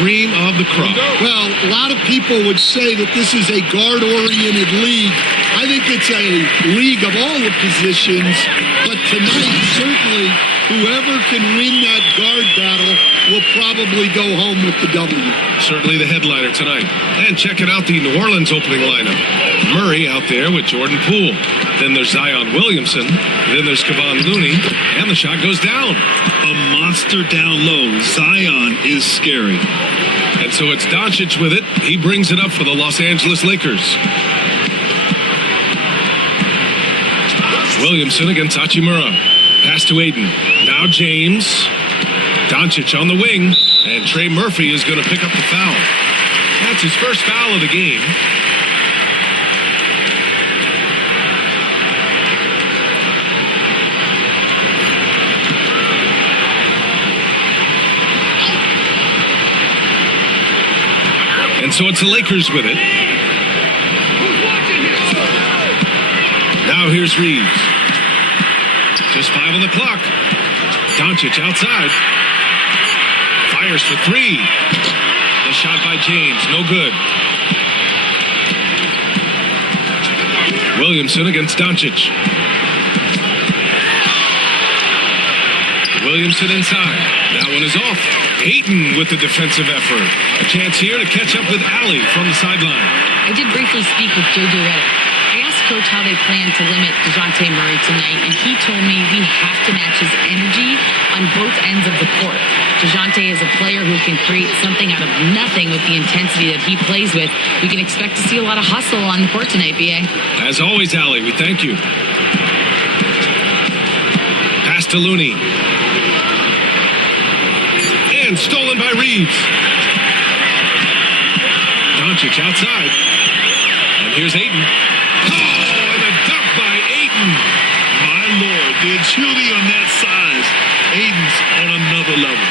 cream of the crop. Well, a lot of people would say that this is a guard-oriented league. I think it's a league of all the positions, but tonight, certainly, whoever can win that guard battle will probably go home with the W. Certainly the headliner tonight. And checking out the New Orleans opening lineup. Murray out there with Jordan Poole. Then there's Zion Williamson. Then there's Kevon Looney. And the shot goes down. A monster down low. Zion is scary. And so it's Doncic with it. He brings it up for the Los Angeles Lakers. Williamson against Hachimura. Pass to Aiden. Now James. Doncic on the wing. And Trey Murphy is going to pick up the foul. That's his first foul of the game. And so it's the Lakers with it. Now here's Reeves. Just 5 on the clock. Doncic outside. Fires for 3. The shot by James. No good. Williamson against Doncic. Williamson inside. That one is off. Ayton with the defensive effort. A chance here to catch up with Allie from the sideline. I did briefly speak with J.J. Redick. I asked Coach how they plan to limit DeJounte Murray tonight, and he told me we have to match his energy on both ends of the court. DeJounte is a player who can create something out of nothing with the intensity that he plays with. We can expect to see a lot of hustle on the court tonight, B.A. As always, Allie, we thank you. Pass to Looney. And stolen by Reeves. Doncic outside. And here's Ayton. Oh, and a dunk by Ayton. My Lord, the agility on that size. Ayton's on another level.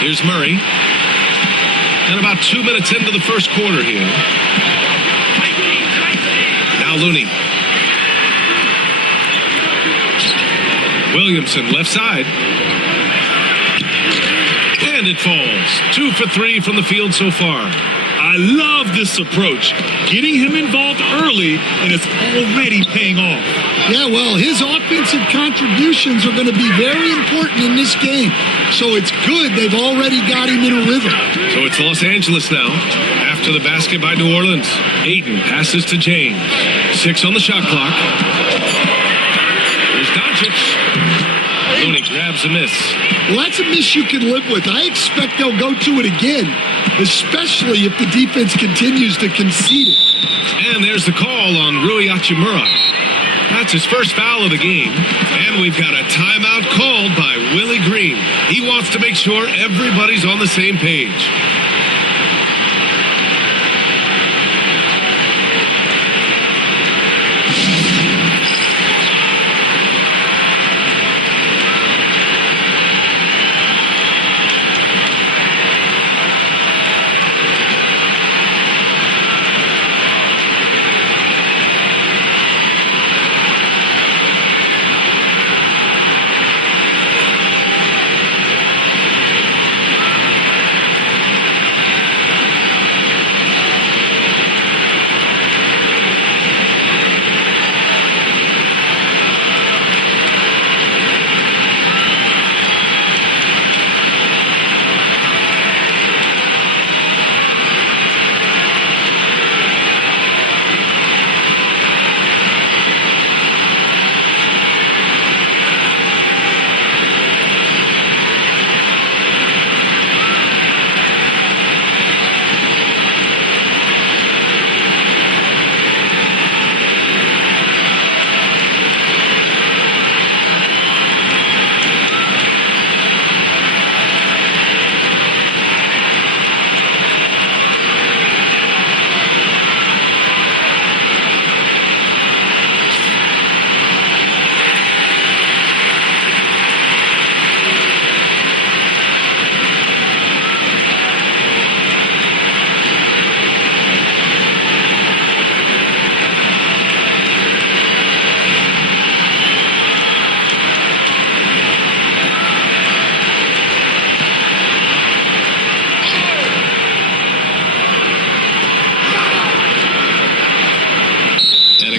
Here's Murray. And about 2 minutes into the first quarter here. Now Looney. Williamson left side. And it falls. 2 for 3 from the field so far. I love this approach. Getting him involved early, and it's already paying off. Yeah, well, his offensive contributions are going to be very important in this game. So it's good they've already got him in a rhythm. So it's Los Angeles now. After the basket by New Orleans. Ayton passes to James. 6 on the shot clock. Here's Doncic. Looney grabs a miss. Well, that's a miss you can live with. I expect they'll go to it again, especially if the defense continues to concede it. And there's the call on Rui Hachimura. That's his first foul of the game. And we've got a timeout called by Willie Green. He wants to make sure everybody's on the same page.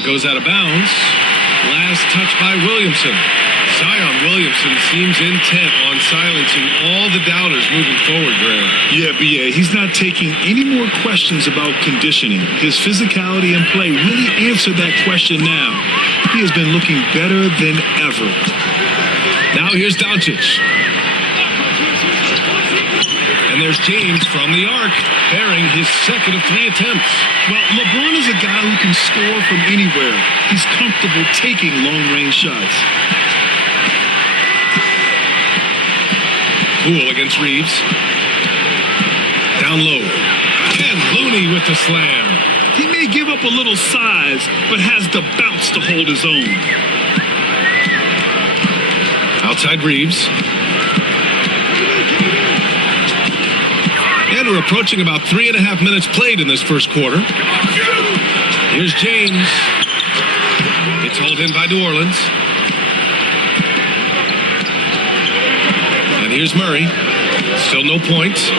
goes out of bounds. Last touch by Williamson. Zion Williamson seems intent on silencing all the doubters moving forward, Graham. Yeah, B.A., he's not taking any more questions about conditioning. His physicality and play really answered that question now. He has been looking better than ever. Now here's Doncic. And there's James from the arc, bearing his second of 3 attempts. Well, LeBron is a guy who can score from anywhere. He's comfortable taking long-range shots. Poole against Reeves. Down low. And Looney with the slam. He may give up a little size, but has the bounce to hold his own. Outside Reeves. And we're approaching about 3.5 minutes played in this first quarter. Here's James. It's hauled in by New Orleans. And here's Murray. Still no points.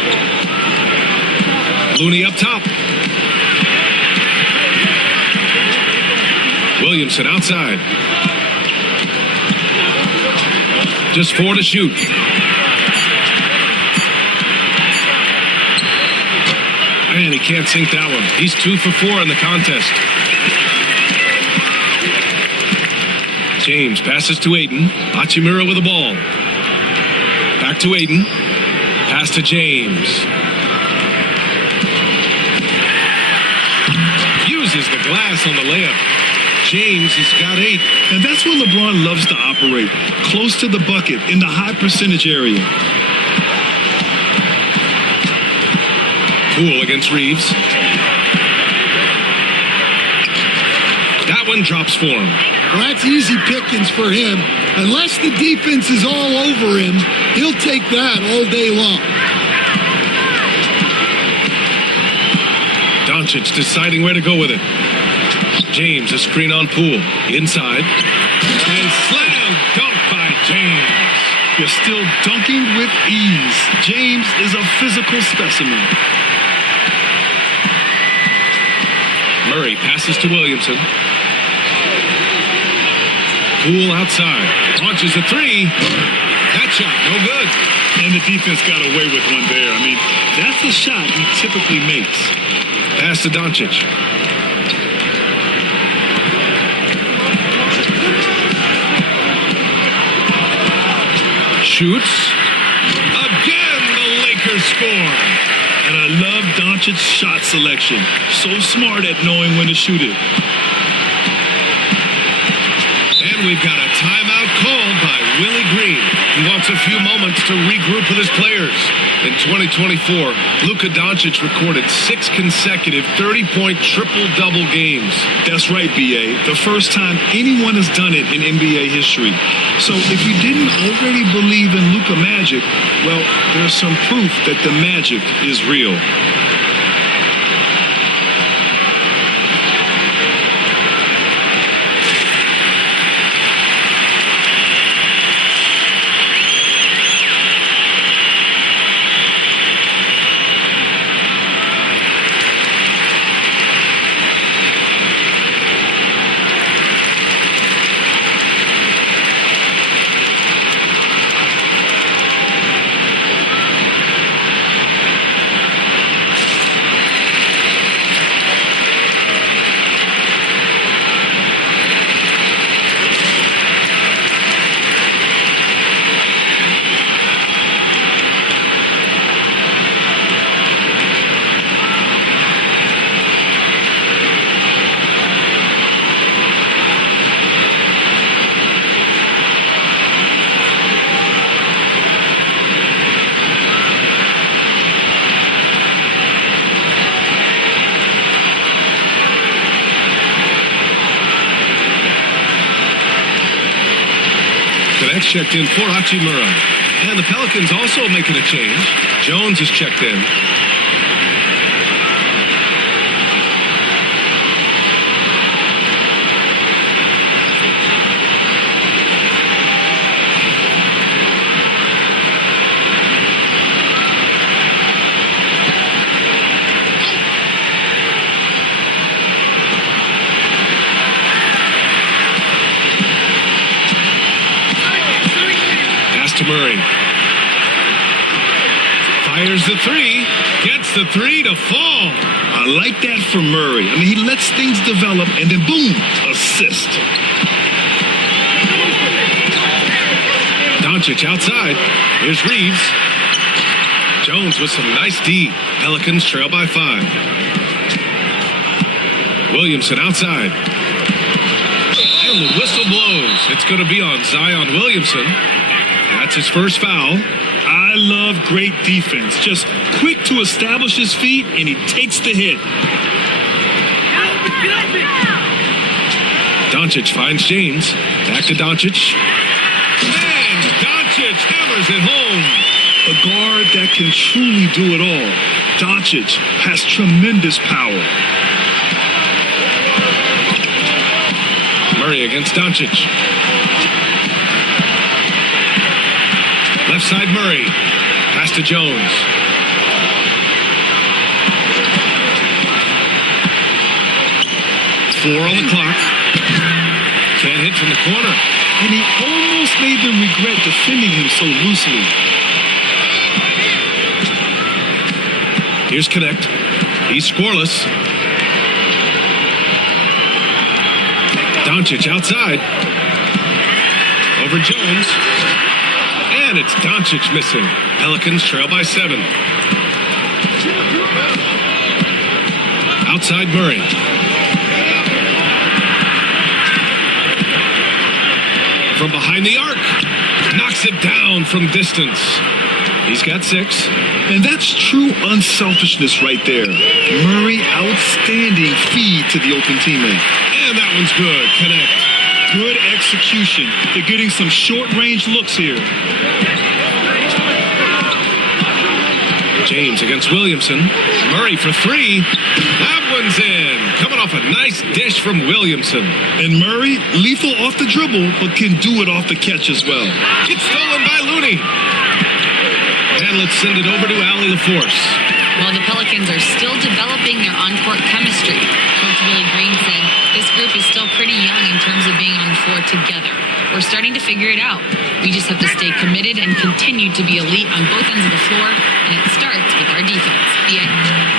Looney up top. Williamson outside. Just 4 to shoot. Man, he can't sink that one. He's 2 for 4 in the contest. James passes to Ayton. Hachimura with the ball. Back to Ayton. Pass to James. Uses the glass on the layup. James has got 8. And that's where LeBron loves to operate. Close to the bucket, in the high percentage area. Poole against Reeves. That one drops for him. Well, that's easy pickings for him. Unless the defense is all over him, he'll take that all day long. Doncic deciding where to go with it. James, a screen on Poole. Inside. And slam dunk by James. You're still dunking with ease. James is a physical specimen. Murray passes to Williamson. Poole outside. Launches a 3. That shot, no good. And the defense got away with one there. I mean, that's a shot he typically makes. Pass to Doncic. Shoots. Again, the Lakers score. And I love Doncic's shot selection. So smart at knowing when to shoot it. And we've got a timeout called by Willie Green. He wants a few moments to regroup with his players. In 2024, Luka Doncic recorded 6 consecutive 30-point triple-double games. That's right, B.A. The first time anyone has done it in NBA history. So if you didn't already believe in Luka Magic, well, there's some proof that the magic is real. Checked in for Hachimura. And the Pelicans also making a change. Jones is checked in. Murray. Fires the three. Gets the three to fall. I like that from Murray. I mean, he lets things develop and then boom, assist. Doncic outside. Here's Reeves. Jones with some nice D. Pelicans trail by 5. Williamson outside. And the whistle blows. It's going to be on Zion Williamson. That's his first foul. I love great defense. Just quick to establish his feet, and he takes the hit. Doncic finds James. Back to Doncic. And Doncic hammers it home. A guard that can truly do it all. Doncic has tremendous power. Murray against Doncic. Left side Murray. Pass to Jones. Four on the clock. Can't hit from the corner. And he almost made them regret defending him so loosely. Here's Connect. He's scoreless. Doncic outside. Over Jones. And it's Doncic missing. Pelicans trail by 7. Outside Murray. From behind the arc. Knocks it down from distance. He's got 6. And that's true unselfishness right there. Murray, outstanding feed to the open teammate. And that one's good. Connect. Good execution. They're getting some short-range looks here. James against Williamson. Murray for 3. That one's in. Coming off a nice dish from Williamson. And Murray, lethal off the dribble, but can do it off the catch as well. It's stolen by Looney. And let's send it over to Allie LaForce. Well, the Pelicans are still developing their on-court chemistry. Coach Willie Green said this group is still pretty young in terms of being on the floor together. We're starting to figure it out. We just have to stay committed and continue to be elite on both ends of the floor, and it starts with our defense. The end.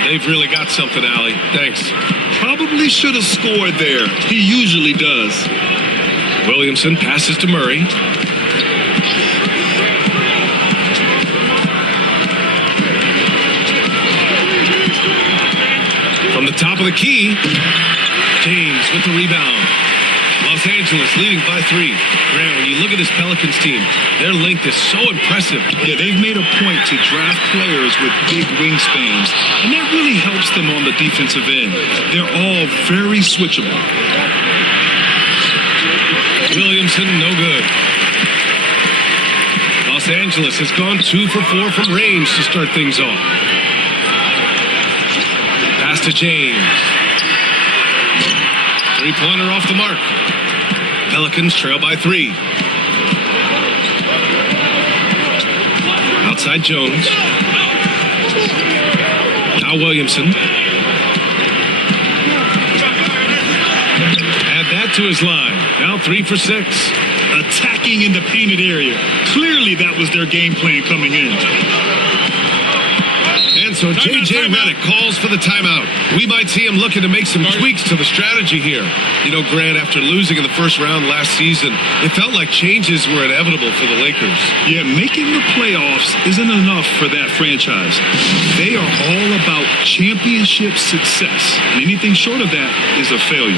They've really got something, Allie. Thanks. Probably should have scored there. He usually does. Williamson passes to Murray. From the top of the key, James with the rebound. Los Angeles leading by 3. Grant, when you look at this Pelicans team, their length is so impressive. Yeah, they've made a point to draft players with big wingspans, and that really helps them on the defensive end. They're all very switchable. Williamson, no good. Los Angeles has gone 2 for 4 from range to start things off. Pass to James. 3-pointer off the mark. Pelicans trail by 3. Outside Jones. Now Williamson. Add that to his line. Now 3 for 6. Attacking in the painted area. Clearly that was their game plan coming in. And so J.J. Redick calls for the timeout. We might see him looking to make some tweaks to the strategy here. You know, Grant, after losing in the first round last season, it felt like changes were inevitable for the Lakers. Yeah, making the playoffs isn't enough for that franchise. They are all about championship success. And anything short of that is a failure.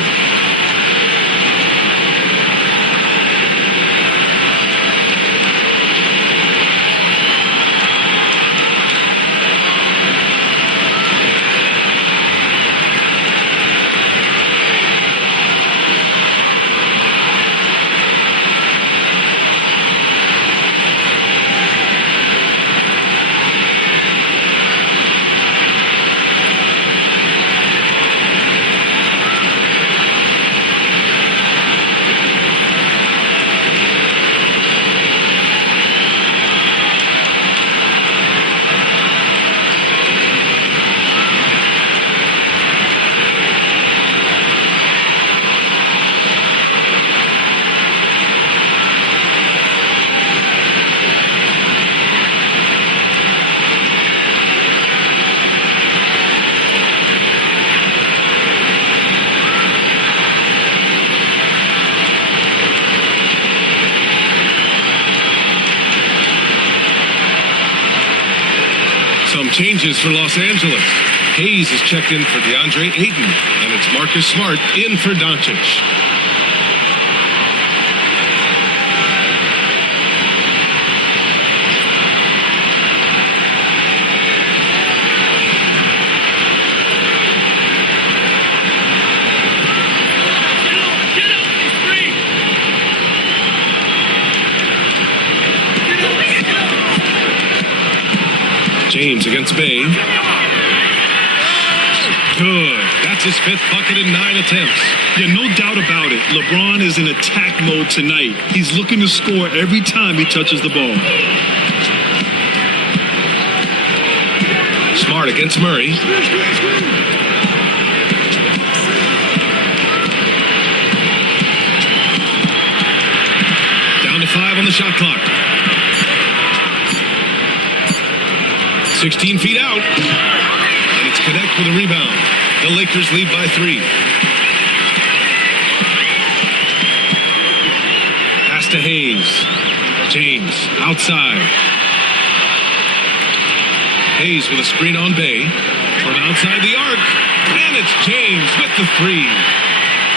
changes for Los Angeles. Hayes is checked in for DeAndre Ayton, and it's Marcus Smart in for Doncic. James against Bay. Good. That's his 5th bucket in 9 attempts. Yeah, no doubt about it. LeBron is in attack mode tonight. He's looking to score every time he touches the ball. Smart against Murray. Down to 5 on the shot clock. 16 feet out. And it's Connect with a rebound. The Lakers lead by 3. Pass to Hayes. James outside. Hayes with a screen on Bay. From outside the arc. And it's James with the 3.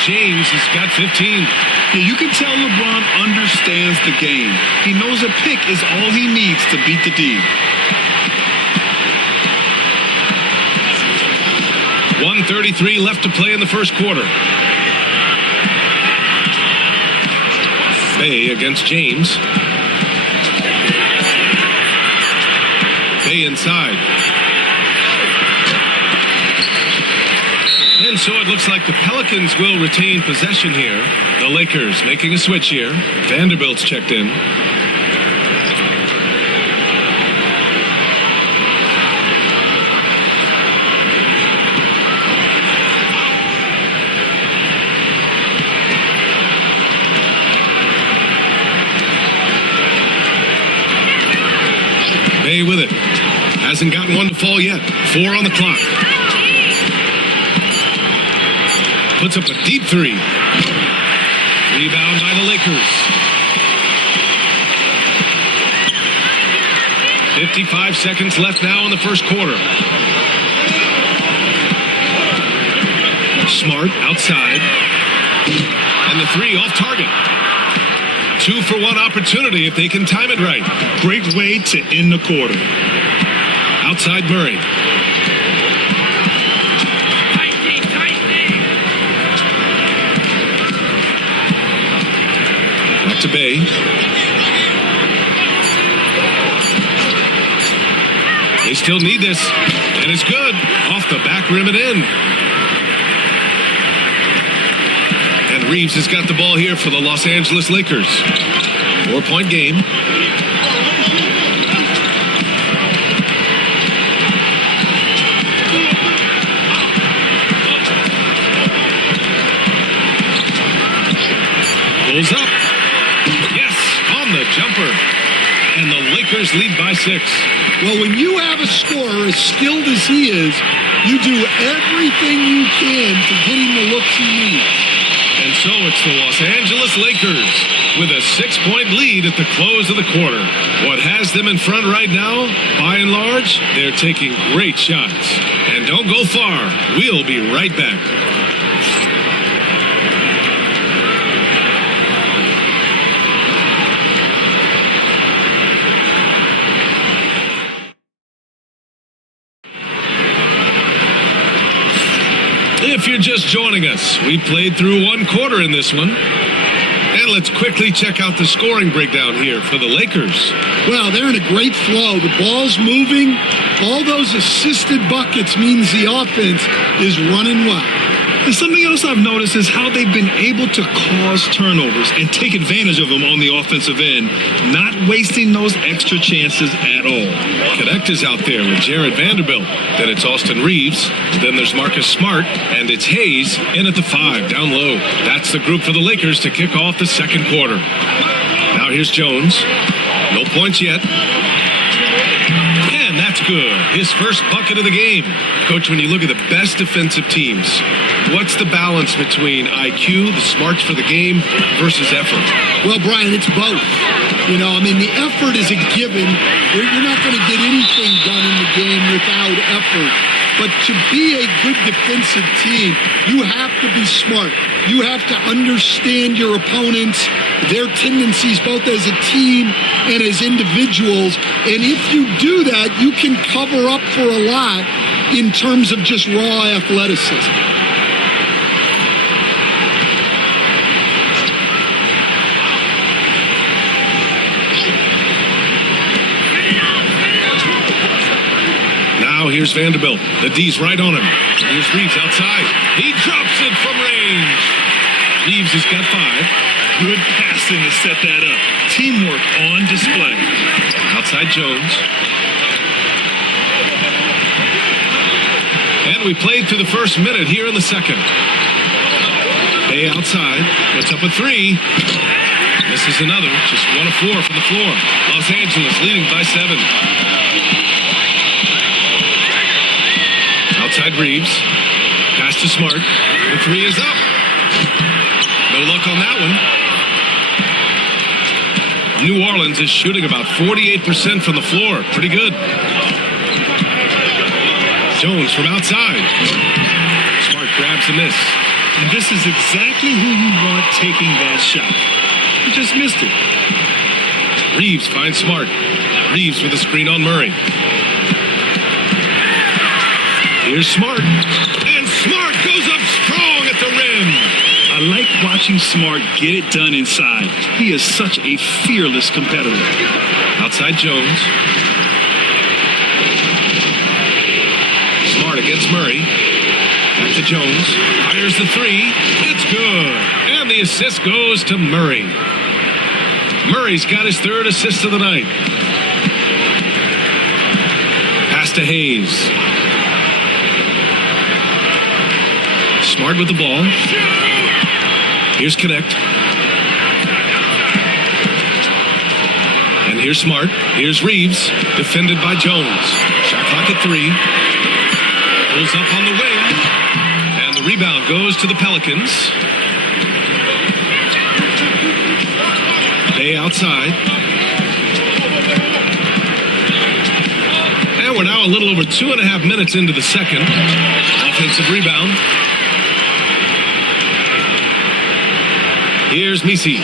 James has got 15. Yeah, you can tell LeBron understands the game. He knows a pick is all he needs to beat the D. 1:33 left to play in the first quarter. Bay against James. Bay inside. And so it looks like the Pelicans will retain possession here. The Lakers making a switch here. Vanderbilt's checked in. Bay with it. Hasn't gotten one to fall yet. 4 on the clock. Puts up a deep 3. Rebound by the Lakers. 55 seconds left now in the first quarter. Smart outside. And the 3 off target. 2-for-1 opportunity if they can time it right. Great way to end the quarter. Outside Murray. Back to Bay. They still need this. And it's good. Off the back rim and in. And Reeves has got the ball here for the Los Angeles Lakers. 4-point game. Pulls up. Yes, on the jumper. And the Lakers lead by 6. Well, when you have a scorer as skilled as he is, you do everything you can to get him the looks he needs. And so it's the Los Angeles Lakers with a 6-point lead at the close of the quarter. What has them in front right now, by and large, they're taking great shots. And don't go far. We'll be right back. If you're just joining us, we played through 1 quarter in this one. And let's quickly check out the scoring breakdown here for the Lakers. Well, they're in a great flow. The ball's moving. All those assisted buckets means the offense is running well. And something else I've noticed is how they've been able to cause turnovers and take advantage of them on the offensive end, not wasting those extra chances at all. Connect is out there with Jared Vanderbilt. Then it's Austin Reeves. Then there's Marcus Smart. And it's Hayes in at the 5, down low. That's the group for the Lakers to kick off the second quarter. Now here's Jones. No points yet. And that's good. His first bucket of the game. Coach, when you look at the best defensive teams, what's the balance between IQ, the smarts for the game, versus effort? Well, Brian, it's both. You know, I mean, the effort is a given. You're not going to get anything done in the game without effort. But to be a good defensive team, you have to be smart. You have to understand your opponents, their tendencies, both as a team and as individuals. And if you do that, you can cover up for a lot in terms of just raw athleticism. Now here's Vanderbilt. The D's right on him. Here's Reeves outside. He drops it from range. Reeves has got 5. Good passing to set that up. Teamwork on display. Outside Jones. And we played through the first minute here in the second. Bay outside. Puts up a 3. Misses another. Just 1 of 4 from the floor. Los Angeles leading by 7. Outside Reeves. Pass to Smart. The 3 is up. No luck on that one. New Orleans is shooting about 48% from the floor. Pretty good. Jones from outside. Smart grabs the miss. And this is exactly who you want taking that shot. He just missed it. Reeves finds Smart. Reeves with a screen on Murray. Here's Smart. And Smart goes up strong at the rim. I like watching Smart get it done inside. He is such a fearless competitor. Outside Jones. Smart against Murray. Back to Jones. Fires the 3. It's good. And the assist goes to Murray. Murray's got his 3rd assist of the night. Pass to Hayes. Smart with the ball. Here's Connect. And here's Smart. Here's Reeves. Defended by Jones. Shot clock at 3. Pulls up on the wing. And the rebound goes to the Pelicans. Bay outside. And we're now a little over 2.5 minutes into the second. Offensive rebound. Here's Misi.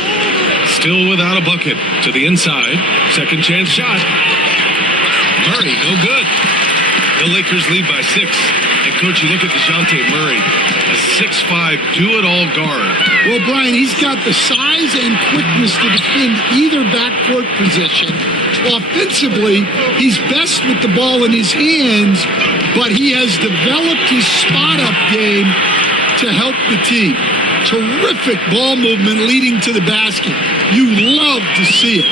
Still without a bucket. To the inside. Second chance shot. Murray, no good. The Lakers lead by 6. And, Coach, you look at DeJounte Murray, a 6'5", do-it-all guard. Well, Brian, he's got the size and quickness to defend either backcourt position. Offensively, he's best with the ball in his hands, but he has developed his spot-up game to help the team. Terrific ball movement leading to the basket. You love to see it.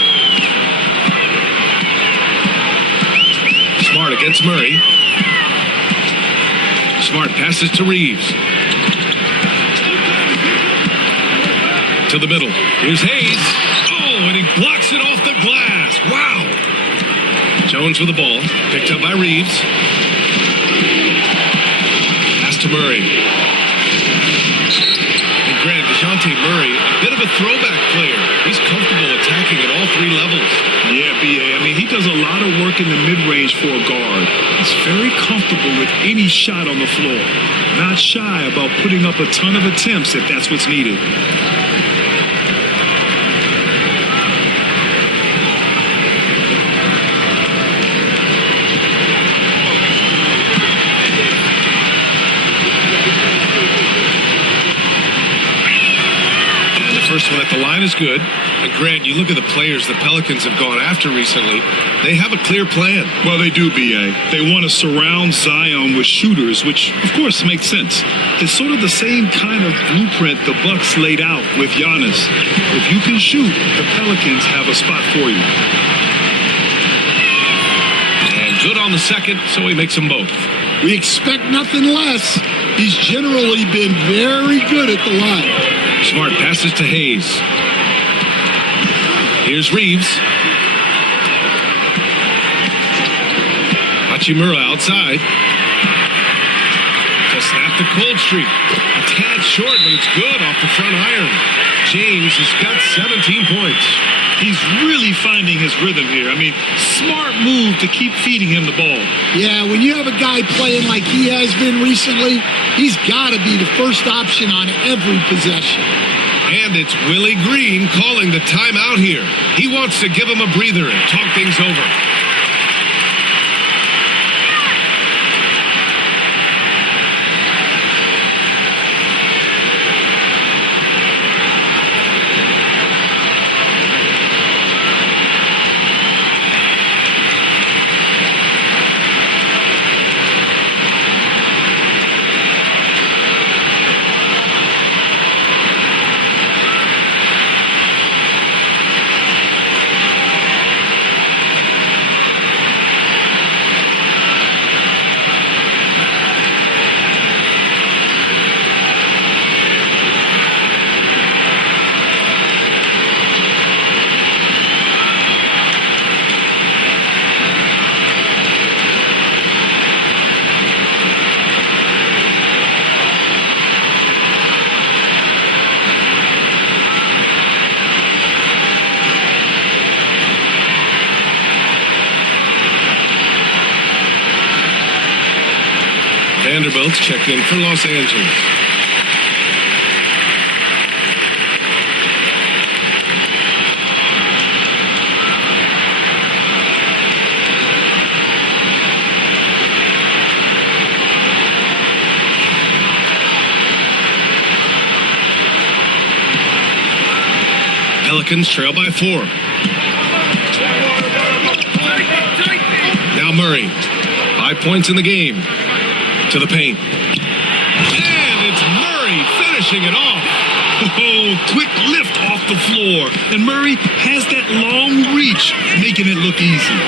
Smart against Murray. Smart passes to Reeves. To the middle. Here's Hayes. Oh, and he blocks it off the glass. Wow. Jones with the ball. Picked up by Reeves. Pass to Murray. And Grant, DeJounte Murray, a bit of a throwback player. He's comfortable attacking at all 3 levels. Yeah, B.A. I mean, he does a lot of work in the mid-range for a guard. He's very comfortable with any shot on the floor. Not shy about putting up a ton of attempts if that's what's needed. First one at the line is good. And Grant, you look at the players the Pelicans have gone after recently. They have a clear plan. Well, they do, B.A. They want to surround Zion with shooters, which, of course, makes sense. It's sort of the same kind of blueprint the Bucks laid out with Giannis. If you can shoot, the Pelicans have a spot for you. And good on the second, so he makes them both. We expect nothing less. He's generally been very good at the line. Smart passes to Hayes. Here's Reeves. Hachimura outside. To snap the cold streak. A tad short, but it's good off the front iron. James has got 17 points. He's really finding his rhythm here. I mean, smart move to keep feeding him the ball. Yeah, when you have a guy playing like he has been recently, he's got to be the first option on every possession. And it's Willie Green calling the timeout here. He wants to give him a breather and talk things over. Vanderbilt's checked in for Los Angeles. Pelicans trail by 4. Now Murray. 5 points in the game. To the paint. And it's Murray finishing it off. Oh, quick lift off the floor. And Murray has that long reach, making it look easy.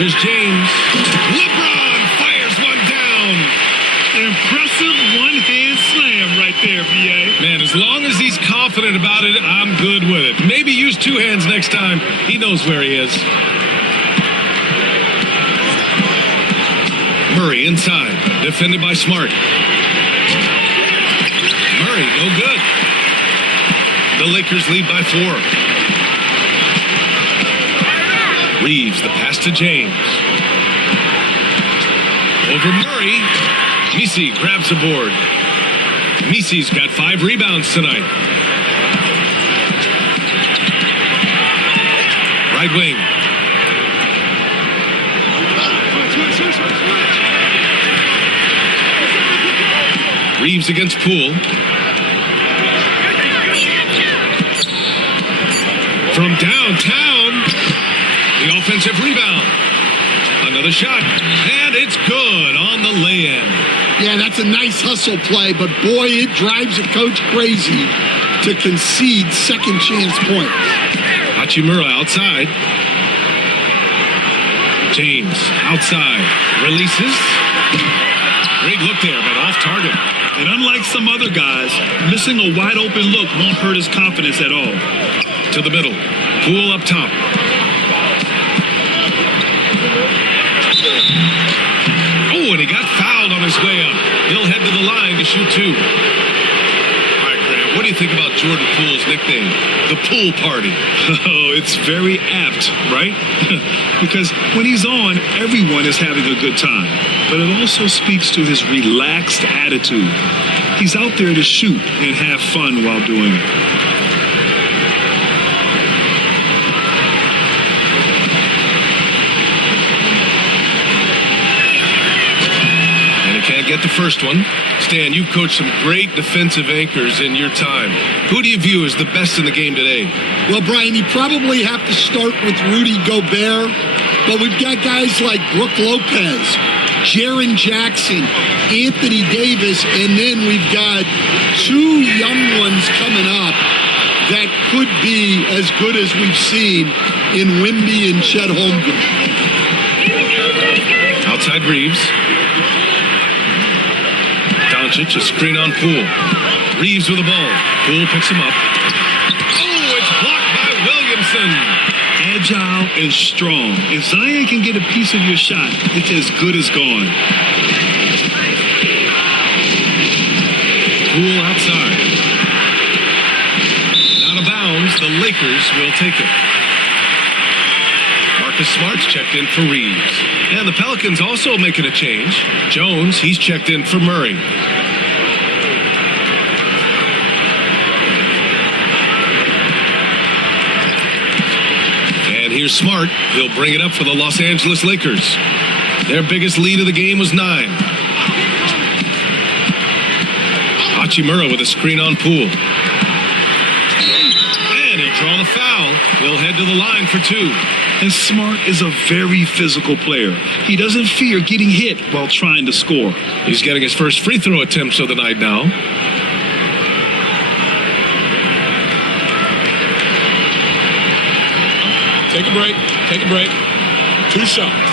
Here's James. LeBron fires one down. An impressive one-hand slam right there, B.A. Man, as long as he's confident about it, I'm good with it. Maybe use 2 hands next time. He knows where he is. Murray inside, defended by Smart. Murray, no good. The Lakers lead by 4. Reeves, the pass to James. Over Murray. Misi grabs the board. Misi's got 5 rebounds tonight. Right wing. Reeves against Poole. From downtown, the offensive rebound. Another shot, and it's good on the lay-in. Yeah, that's a nice hustle play, but boy, it drives a coach crazy to concede second chance points. Hachimura outside. James outside. Releases. Great look there, but off target. And unlike some other guys, missing a wide open look won't hurt his confidence at all. To the middle. Poole up top. Oh, and he got fouled on his way up. He'll head to the line to shoot 2. All right, Graham, what do you think about Jordan Poole's nickname, the Pool Party? Oh, it's very apt, right? Because when he's on, everyone is having a good time. But it also speaks to his relaxed attitude. He's out there to shoot and have fun while doing it. Can't get the first one. Stan, you've coached some great defensive anchors in your time. Who do you view as the best in the game today? Well, Brian, you probably have to start with Rudy Gobert, but we've got guys like Brook Lopez, Jaren Jackson, Anthony Davis, and then we've got 2 young ones coming up that could be as good as we've seen in Wemby and Chet Holmgren. Outside Reeves. Doncic, a screen on Poole. Reeves with the ball. Poole picks him up. Oh, it's blocked by Williamson. agile and strong. If Zion can get a piece of your shot, it's as good as gone. Poole outside. Out of bounds, the Lakers will take it. Marcus Smart's checked in for Reeves. And the Pelicans also making a change. Jones, he's checked in for Murray. And here's Smart. He'll bring it up for the Los Angeles Lakers. Their biggest lead of the game was 9. Hachimura with a screen on Poole. And he'll draw the foul. He'll head to the line for 2. And Smart is a very physical player. He doesn't fear getting hit while trying to score. He's getting his first free throw attempts of the night now. Take a break. Take a break. 2 shots.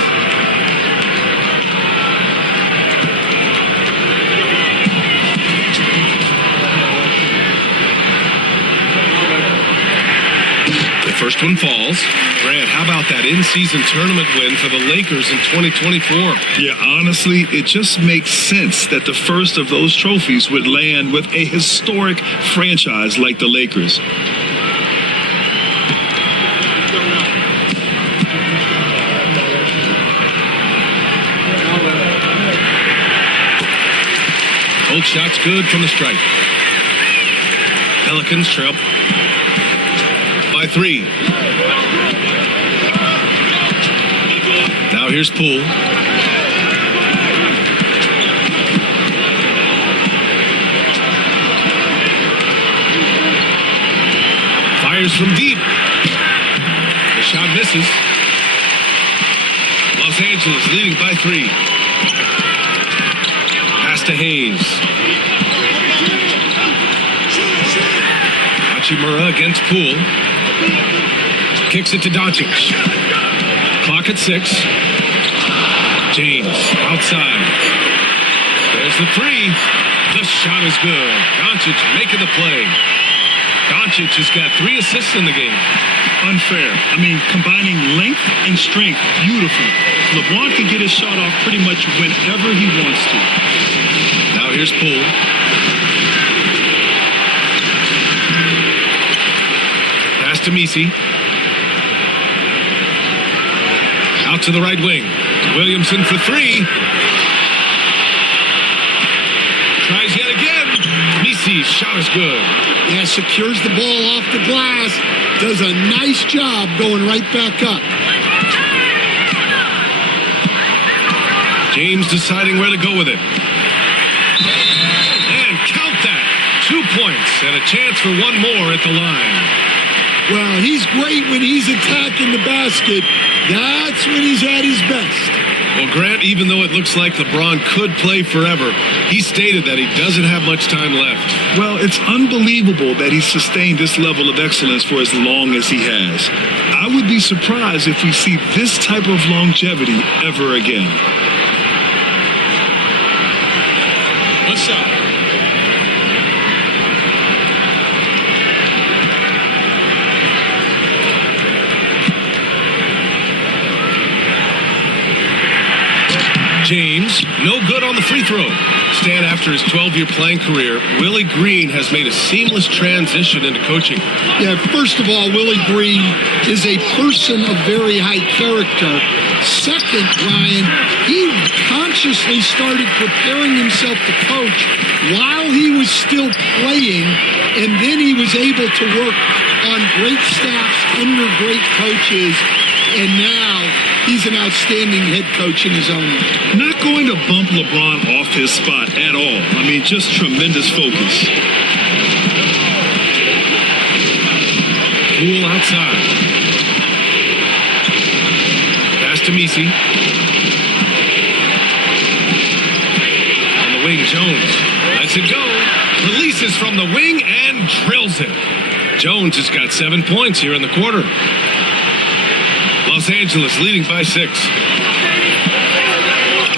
First one falls. Grant, how about that in-season tournament win for the Lakers in 2024? Yeah, honestly, it just makes sense that the first of those trophies would land with a historic franchise like the Lakers. Both shots good from the stripe. Pelicans trail by 3. Now here's Poole. Fires from deep. The shot misses. Los Angeles leading by 3. Pass to Hayes. Hachimura against Poole. Kicks it to Doncic. Clock at 6. James outside. There's the 3. The shot is good. Doncic making the play. Doncic has got 3 assists in the game. Unfair. I mean, combining length and strength, beautiful. LeBron can get his shot off pretty much whenever he wants to. Now here's Poole. Pass to Messi. Out to the right wing. Williamson for 3. Tries yet again. Messi's shot is good. Yeah, secures the ball off the glass. Does a nice job going right back up. James deciding where to go with it. And count that. 2 points and a chance for one more at the line. Well, he's great when he's attacking the basket. That's when he's at his best. Well, Grant, even though it looks like LeBron could play forever, he stated that he doesn't have much time left. Well, it's unbelievable that he's sustained this level of excellence for as long as he has. I would be surprised if we see this type of longevity ever again. One shot. James, no good on the free throw. Stan, after his 12-year playing career, Willie Green has made a seamless transition into coaching. Yeah, first of all, Willie Green is a person of very high character. Second, Ryan, he consciously started preparing himself to coach while he was still playing, and then he was able to work on great staffs under great coaches, and now he's an outstanding head coach in his own right. Not going to bump LeBron off his spot at all. I mean, just tremendous focus. Poole outside. Pass to Messi. On the wing, Jones lets it go. Releases from the wing and drills it. Jones has got 7 points here in the quarter. Los Angeles leading by 6.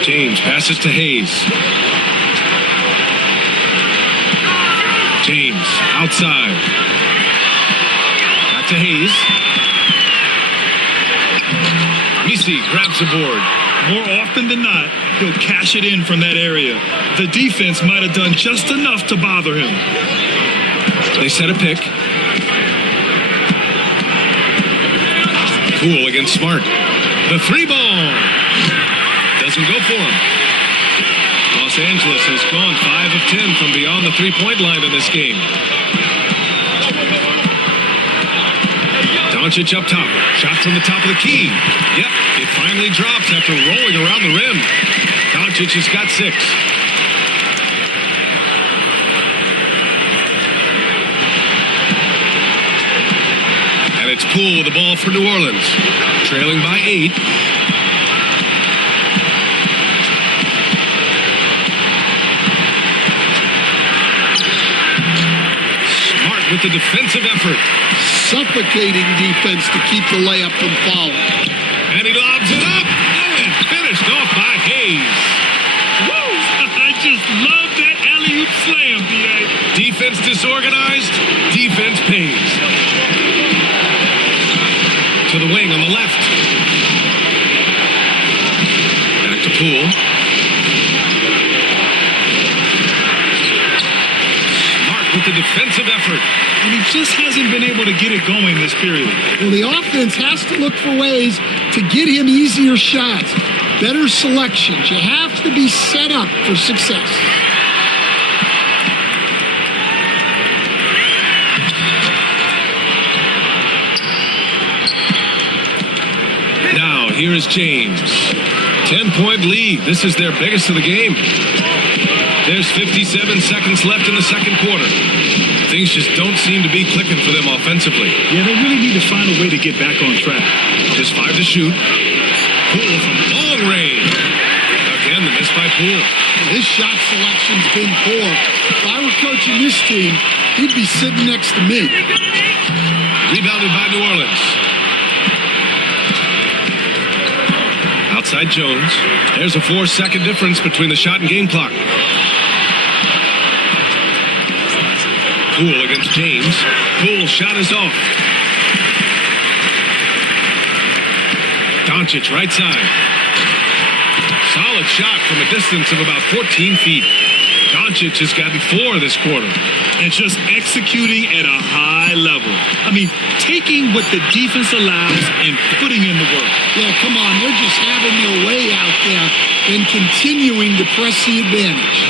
James passes to Hayes. James outside. Back to Hayes. Casey grabs the board. More often than not, he'll cash it in from that area. The defense might have done just enough to bother him. They set a pick. Poole against Smart. The three ball. Doesn't go for him. Los Angeles has gone 5 of 10 from beyond the three-point line in this game. Doncic up top. Shot from the top of the key. Yep, it finally drops after rolling around the rim. Doncic has got 6. And it's Poole with the ball for New Orleans. Trailing by 8. Smart with the defensive effort. Suffocating defense to keep the layup from falling. And he lobs it up. And finished off by Hayes. Woo! I just love that alley-oop slam, B.A. Defense disorganized. Defense pays. To the wing on the left. Back to Poole. Smart with the defensive effort. And he just hasn't been able to get it going this period. Well, the offense has to look for ways to get him easier shots, better selections. You have to be set up for success. Now, here is James. 10-point lead. This is their biggest of the game. There's 57 seconds left in the second quarter. Things just don't seem to be clicking for them offensively. Yeah, they really need to find a way to get back on track. Just 5 to shoot. Poole from long range. Again, the miss by Poole. His shot selection's been poor. If I were coaching this team, he'd be sitting next to me. Rebounded by New Orleans. Outside Jones. There's a 4-second difference between the shot and game clock. Poole against James. Poole shot is off. Doncic right side. Solid shot from a distance of about 14 feet. Doncic has gotten 4 this quarter. And just executing at a high level. I mean, taking what the defense allows and putting in the work. Yeah, come on. They're just having their way out there and continuing to press the advantage.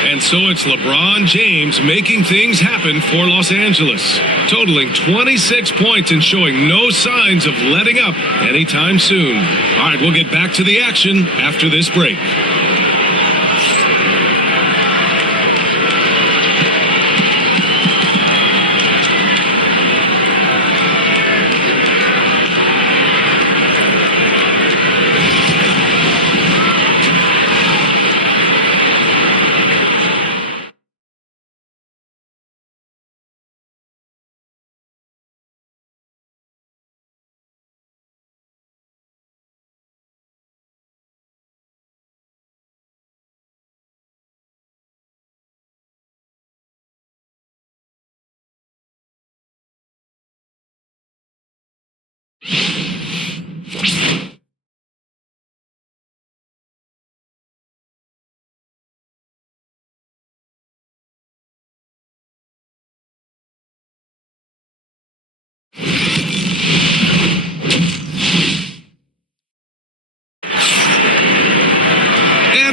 And so it's LeBron James making things happen for Los Angeles, totaling 26 points and showing no signs of letting up anytime soon. All right, we'll get back to the action after this break.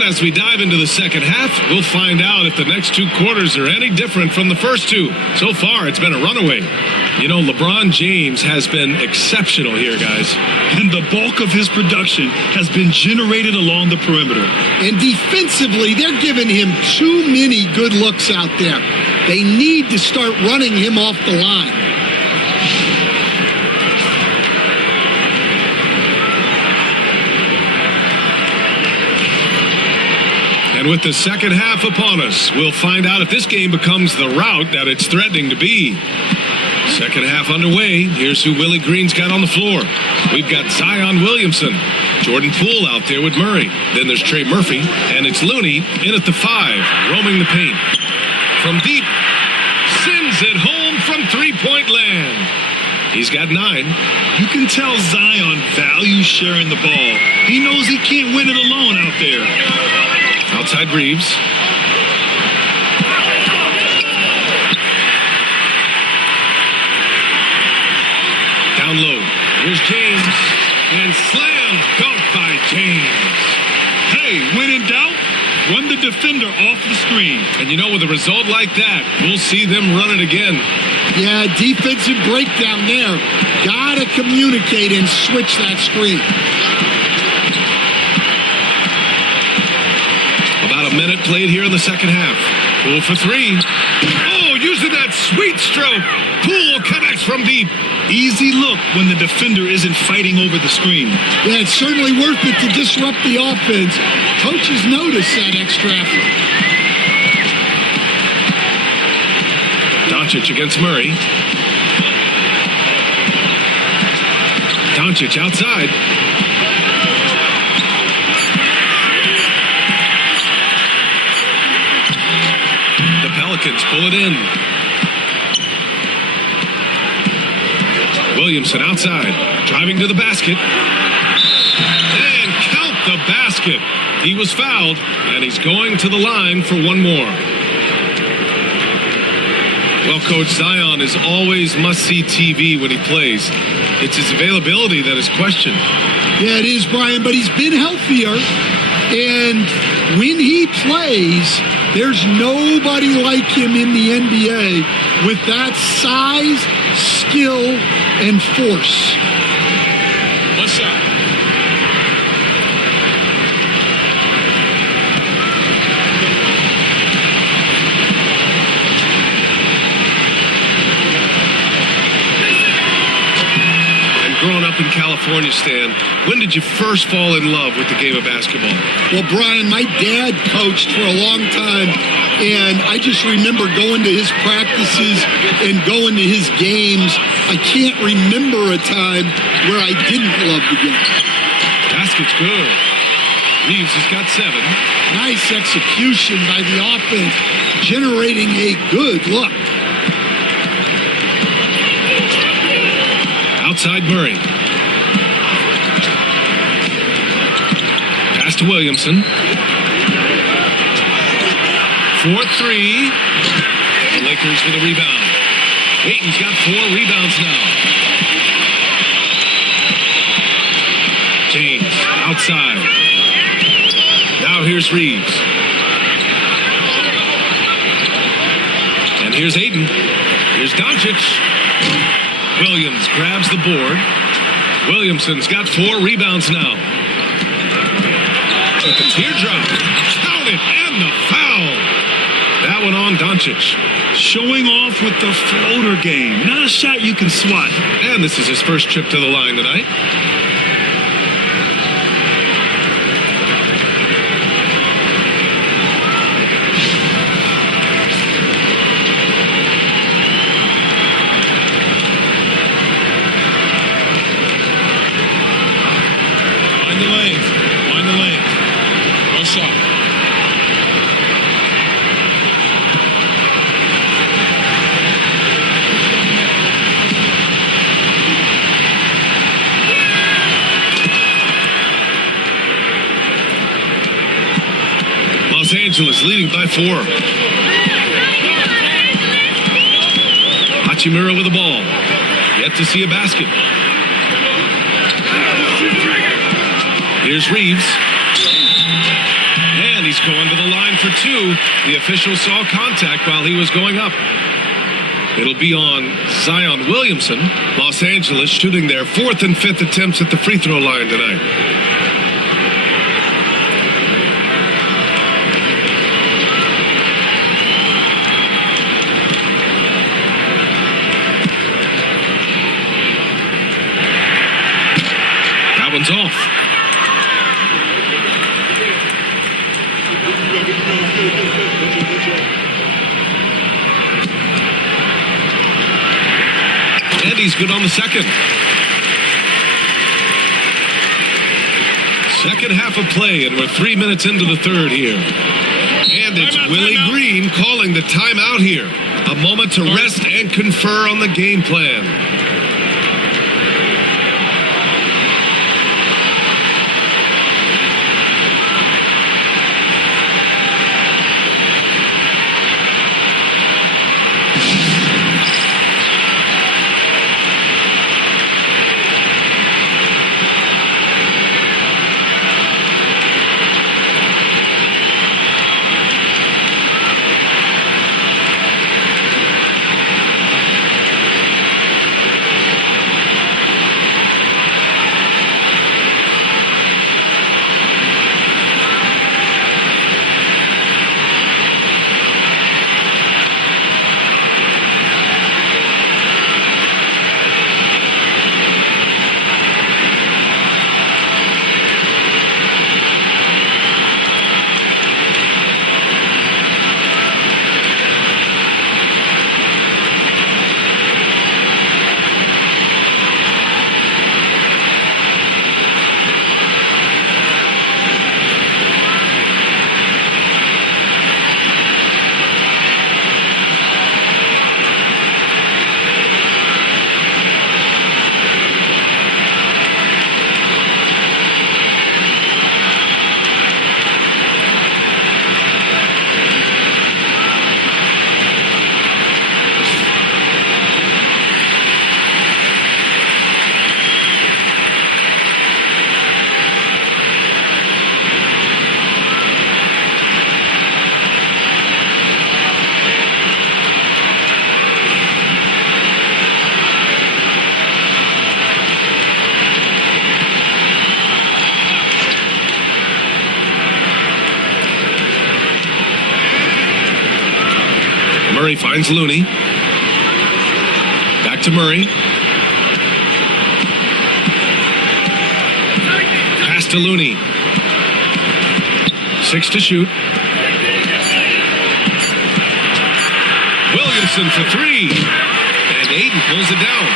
As we dive into the second half, we'll find out if the next 2 quarters are any different from the first 2. So far, it's been a runaway. You know, LeBron James has been exceptional here, guys. And the bulk of his production has been generated along the perimeter. And defensively, they're giving him too many good looks out there. They need to start running him off the line. And with the second half upon us, we'll find out if this game becomes the rout that it's threatening to be. Second half underway. Here's who Willie Green's got on the floor. We've got Zion Williamson, Jordan Poole out there with Murray. Then there's Trey Murphy, and it's Looney in at the 5, roaming the paint. From deep, sends it home from three-point land. He's got 9. You can tell Zion values sharing the ball. He knows he can't win it alone out there. Outside Reeves. Down low. Here's James. And slam dunk by James. Hey, when in doubt, run the defender off the screen. And you know, with a result like that, we'll see them run it again. Yeah, defensive breakdown there. Gotta communicate and switch that screen. About a minute played here in the second half. Poole for 3. Oh, using that sweet stroke. Poole connects from deep. Easy look when the defender isn't fighting over the screen. Yeah, it's certainly worth it to disrupt the offense. Coaches notice that extra effort. Doncic against Murray. Doncic outside. The Pelicans pull it in. Williamson outside, driving to the basket. And count the basket. He was fouled, and he's going to the line for one more. Well, Coach, Zion is always must-see TV when he plays. It's his availability that is questioned. Yeah, it is, Brian, but he's been healthier. And when he plays, there's nobody like him in the NBA with that size, skill, and force. One shot. And growing up in California, Stan, when did you first fall in love with the game of basketball? Well, Brian, my dad coached for a long time, and I just remember going to his practices and going to his games. I can't remember a time where I didn't love the game. Basket's good. Reeves has got 7. Nice execution by the offense, generating a good look. Outside Murray. Pass to Williamson. 4-3. The Lakers with a rebound. Ayton's got 4 rebounds now. James outside. Now here's Reeves. And here's Ayton. Here's Doncic. Williams grabs the board. Williamson's got 4 rebounds now. With the teardrop. Count it, and the foul. That one on Doncic. Showing off with the floater game. Not a shot you can swat. And this is his first trip to the line tonight. Find the lane. Find the lane. One shot. Los Angeles leading by 4. Hachimura with the ball. Yet to see a basket. Here's Reeves. And he's going to the line for 2. The official saw contact while he was going up. It'll be on Zion Williamson. Los Angeles shooting their 4th and 5th attempts at the free throw line tonight. That one's off. And he's good on the second. Second half of play, and we're 3 minutes into the third here. And it's Willie Green calling the timeout here. A moment to rest and confer on the game plan. Murray finds Looney. Back to Murray. Pass to Looney. 6 to shoot. Williamson for 3. And Aiden pulls it down.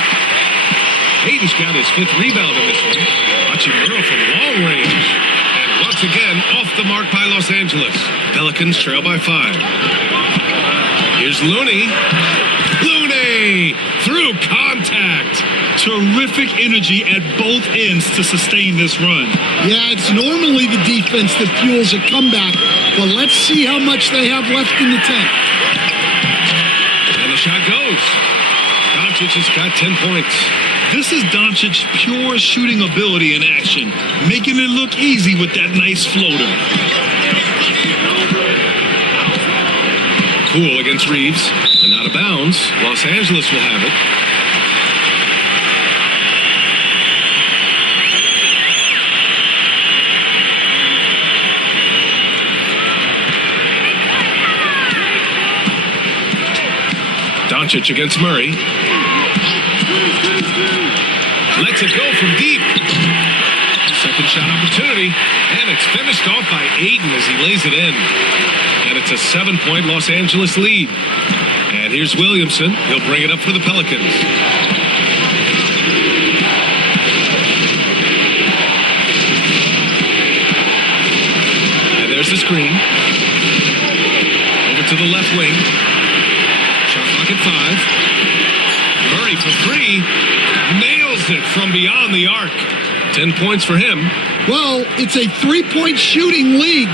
Aiden's got his 5th rebound in this one. Hachimura from long range. And once again, off the mark by Los Angeles. Pelicans trail by 5. Here's Looney. Looney through contact. Terrific energy at both ends to sustain this run. Yeah, it's normally the defense that fuels a comeback, but let's see how much they have left in the tank. And the shot goes. Doncic has got 10 points. This is Doncic's pure shooting ability in action, making it look easy with that nice floater. Cool against Reeves. And out of bounds. Los Angeles will have it. Doncic against Murray. Lets it go from deep. Second shot opportunity. And it's finished off by Aiden as he lays it in. And it's a 7-point Los Angeles lead. And here's Williamson. He'll bring it up for the Pelicans. And there's the screen. Over to the left wing. Shot clock at 5. Murray for 3. Nails it from beyond the arc. 10 points for him. Well, it's a 3-point shooting league.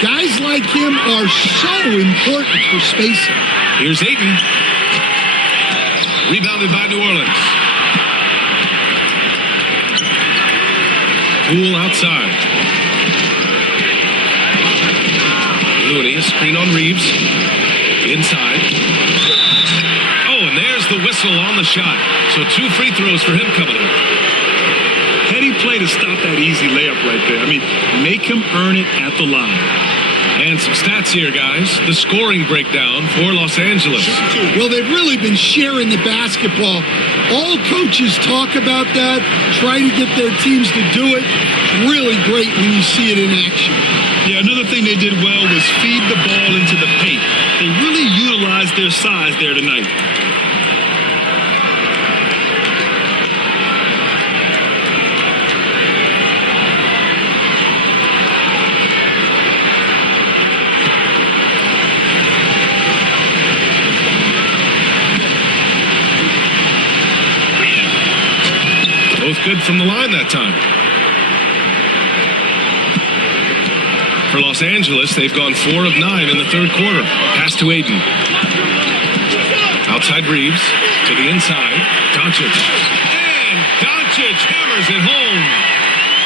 Guys like him are so important for spacing. Here's Aiden. Rebounded by New Orleans. Poole outside. Looney, a screen on Reeves. Inside. Oh, and there's the whistle on the shot. So 2 free throws for him coming up. Heady play to stop that easy layup right there. I mean, make him earn it at the line. And some stats here, guys. The scoring breakdown for Los Angeles. Well, they've really been sharing the basketball. All coaches talk about that, try to get their teams to do it. Really great when you see it in action. Yeah, another thing they did well was feed the ball into the paint. They really utilized their size there tonight. Both good from the line that time. For Los Angeles, they've gone 4 of 9 in the third quarter. Pass to Aiden. Outside Reeves. To the inside. Doncic. And Doncic hammers it home.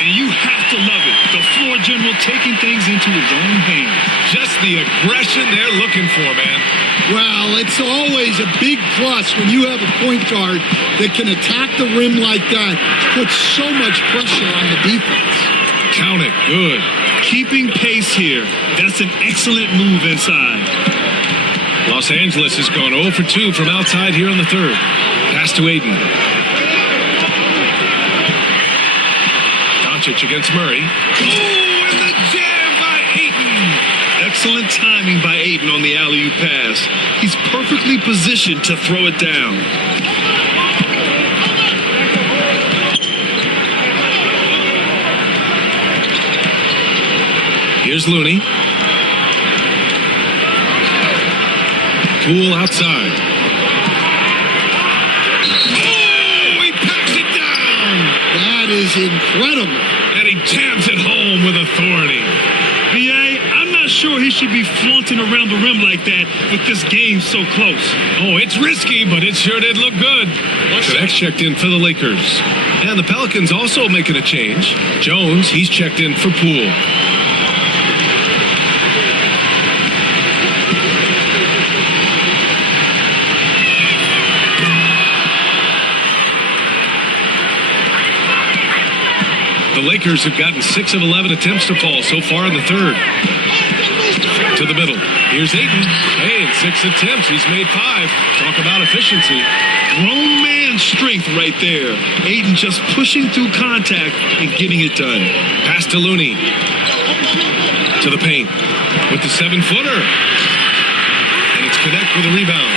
And you have to love it. The floor general taking things into his own hands. Just the aggression they're looking for, man. Well, it's always a big plus when you have a point guard that can attack the rim like that, put so much pressure on the defense. Count it. Good. Keeping pace here. That's an excellent move inside. Los Angeles has gone 0 for 2 from outside here in the third. Pass to Aiden. Doncic against Murray. Oh, and the jam by Aiden. Excellent timing by Aiden on the alley-oop pass. He's perfectly positioned to throw it down. Here's Looney. Poole outside. Oh, he packs it down. That is incredible. And he jams it home with authority. B.A., I'm not sure he should be flaunting around the rim like that with this game so close. Oh, it's risky, but it sure did look good. Next checked in for the Lakers. And the Pelicans also making a change. Jones, he's checked in for Poole. The Lakers have gotten 6 of 11 attempts to fall so far in the third. To the middle. Here's Ayton. Hey, in 6 attempts, he's made 5. Talk about efficiency. Grown man strength right there. Ayton just pushing through contact and getting it done. Pass to Looney. To the paint. With the 7-footer. And it's Connect with a rebound.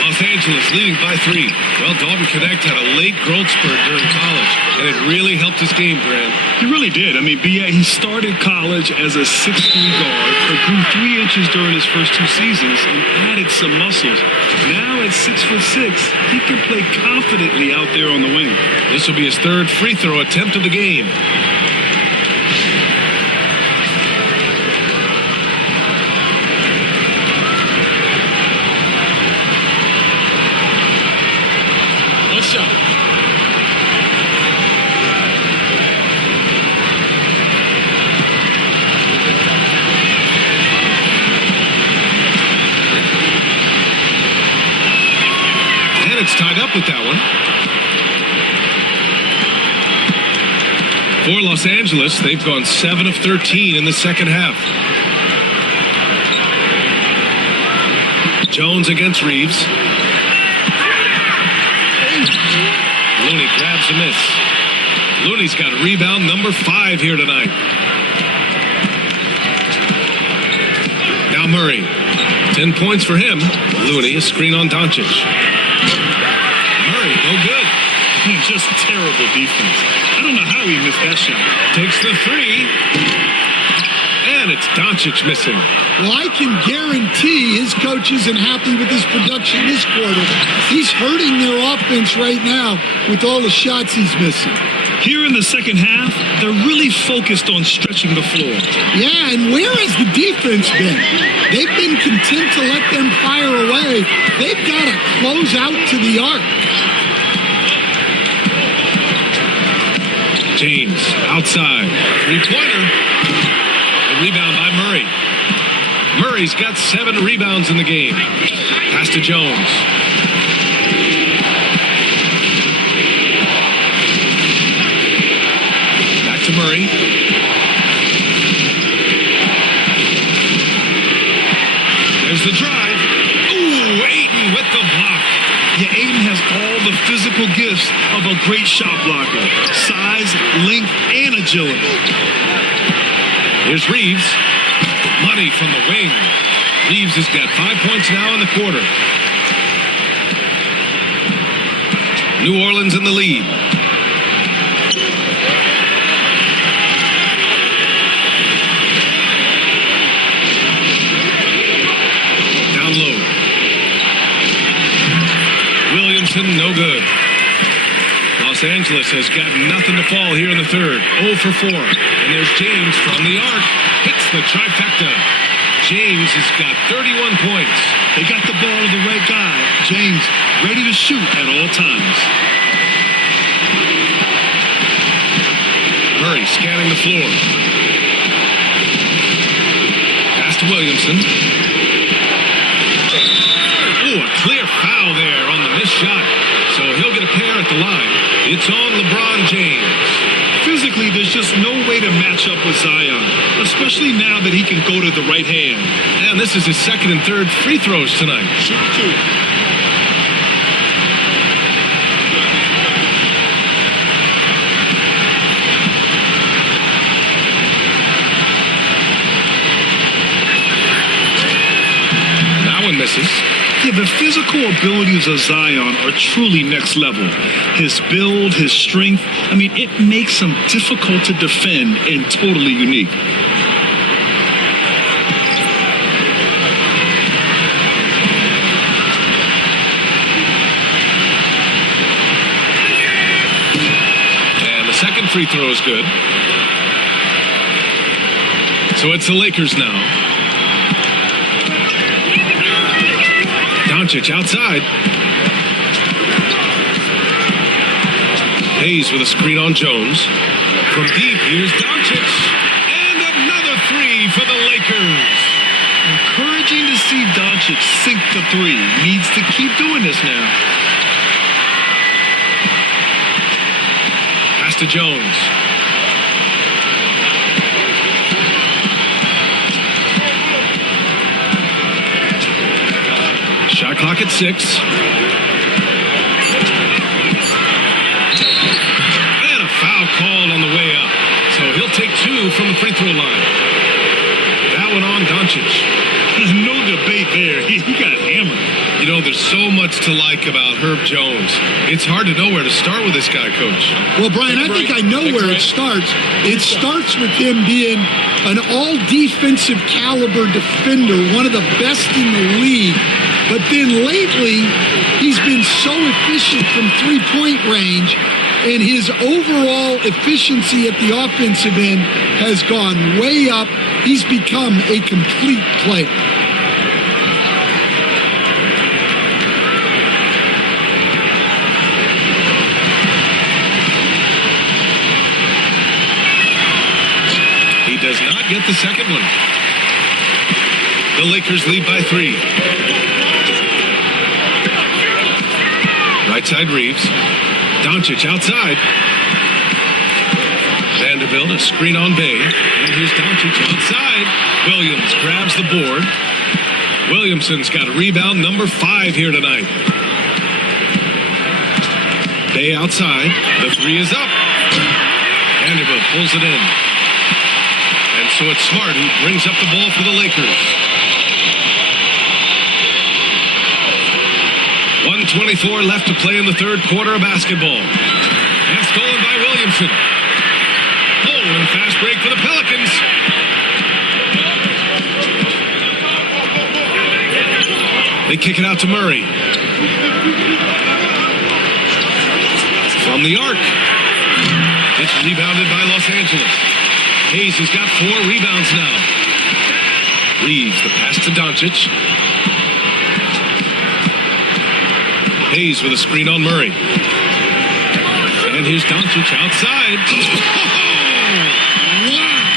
Los Angeles leading by 3. Well, Dalton Connect had a late growth spurt during college, and it really helped his game, Grant. He really did. I mean, he started college as a 6'3" guard, but grew 3 inches during his first 2 seasons and added some muscles. Now at 6'6", he can play confidently out there on the wing. This will be his 3rd free throw attempt of the game. Shot. And it's tied up with that one. For Los Angeles, they've gone 7 of 13 in the second half. Jones against Reeves. Looney grabs a miss. Looney's got rebound number 5 here tonight. Now Murray. 10 points for him. Looney, a screen on Doncic. Murray, no good. Just terrible defense. I don't know how he missed that shot. Takes the 3. And it's Doncic missing. Well, I can guarantee his coach isn't happy with his production this quarter. He's hurting their offense right now with all the shots he's missing. Here in the second half, they're really focused on stretching the floor. Yeah, and where has the defense been? They've been content to let them fire away. They've got to close out to the arc. James outside. 3-pointer. A rebound by Murray. Murray's got 7 rebounds in the game. Pass to Jones. Back to Murray. There's the drive. Ooh, Ayton with the block. Yeah, Ayton has all the physical gifts of a great shot blocker. Size, length, and agility. Here's Reeves. Money from the wing. Reeves has got 5 points now in the quarter. New Orleans in the lead. Down low. Williamson, no good. Los Angeles has got nothing to fall here in the third. 0 for 4. And there's James from the arc. Hits the trifecta. James has got 31 points. They got the ball to the right guy. James ready to shoot at all times. Murray scanning the floor. Pass to Williamson. Ooh, a clear foul there on the missed shot. So he'll get a pair at the line. It's on LeBron James. Physically, there's just no way to match up with Zion, especially now that he can go to the right hand. And this is his 2nd and 3rd free throws tonight. Shoot 2. That one misses. Yeah, the physical abilities of Zion are truly next level. His build, his strength, I mean, it makes him difficult to defend and totally unique. And the 2nd free throw is good. So it's the Lakers now. Doncic outside. Hayes with a screen on Jones. From deep, here's Doncic. And another 3 for the Lakers. Encouraging to see Doncic sink the 3. Needs to keep doing this now. Pass to Jones. clock at 6. And a foul called on the way up. So he'll take 2 from the free throw line. That one on Doncic. No debate there. He got hammered. You know, there's so much to like about Herb Jones. It's hard to know where to start with this guy, Coach. Well, Brian, I think I know where it starts. It starts with him being an all-defensive caliber defender, one of the best in the league. But then lately, he's been so efficient from three-point range, and his overall efficiency at the offensive end has gone way up. He's become a complete player. He does not get the second one. The Lakers lead by 3. Right side Reeves. Doncic outside. Vanderbilt, a screen on Bay. And here's Doncic outside. Williams grabs the board. Williamson's got a rebound, number 5 here tonight. Bay outside. The 3 is up. Vanderbilt pulls it in. And so it's Smart who brings up the ball for the Lakers. 1:24 left to play in the third quarter of basketball. And stolen by Williamson. Oh, and a fast break for the Pelicans. They kick it out to Murray. From the arc. It's rebounded by Los Angeles. Hayes has got 4 rebounds now. Reeves, the pass to Doncic. Hayes with a screen on Murray. And here's Doncic outside. Wow!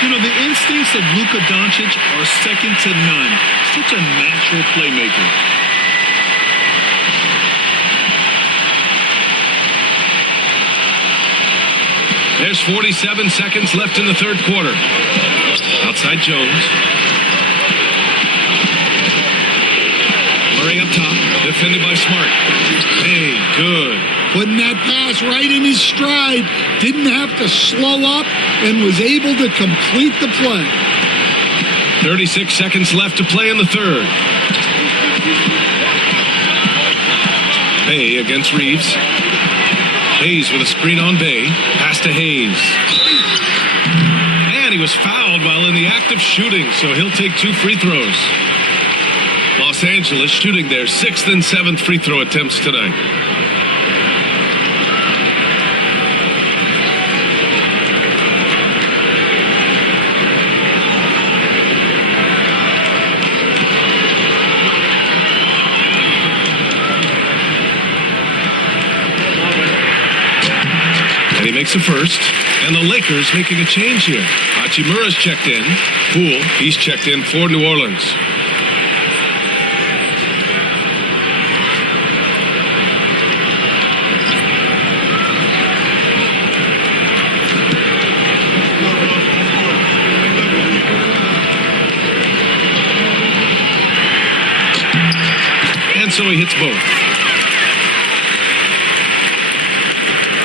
You know, the instincts of Luka Doncic are second to none. Such a natural playmaker. There's 47 seconds left in the third quarter. Outside Jones. Murray up top, defended by Smart. Hey, good. Putting that pass right in his stride. Didn't have to slow up and was able to complete the play. 36 seconds left to play in the third. Bay against Reeves. Hayes with a screen on Bay. Pass to Hayes. And he was fouled while in the act of shooting, so he'll take 2 free throws. Los Angeles shooting their 6th and 7th free throw attempts tonight. He makes a first, and the Lakers making a change here. Hachimura's checked in. Poole, he's checked in for New Orleans. And so he hits both.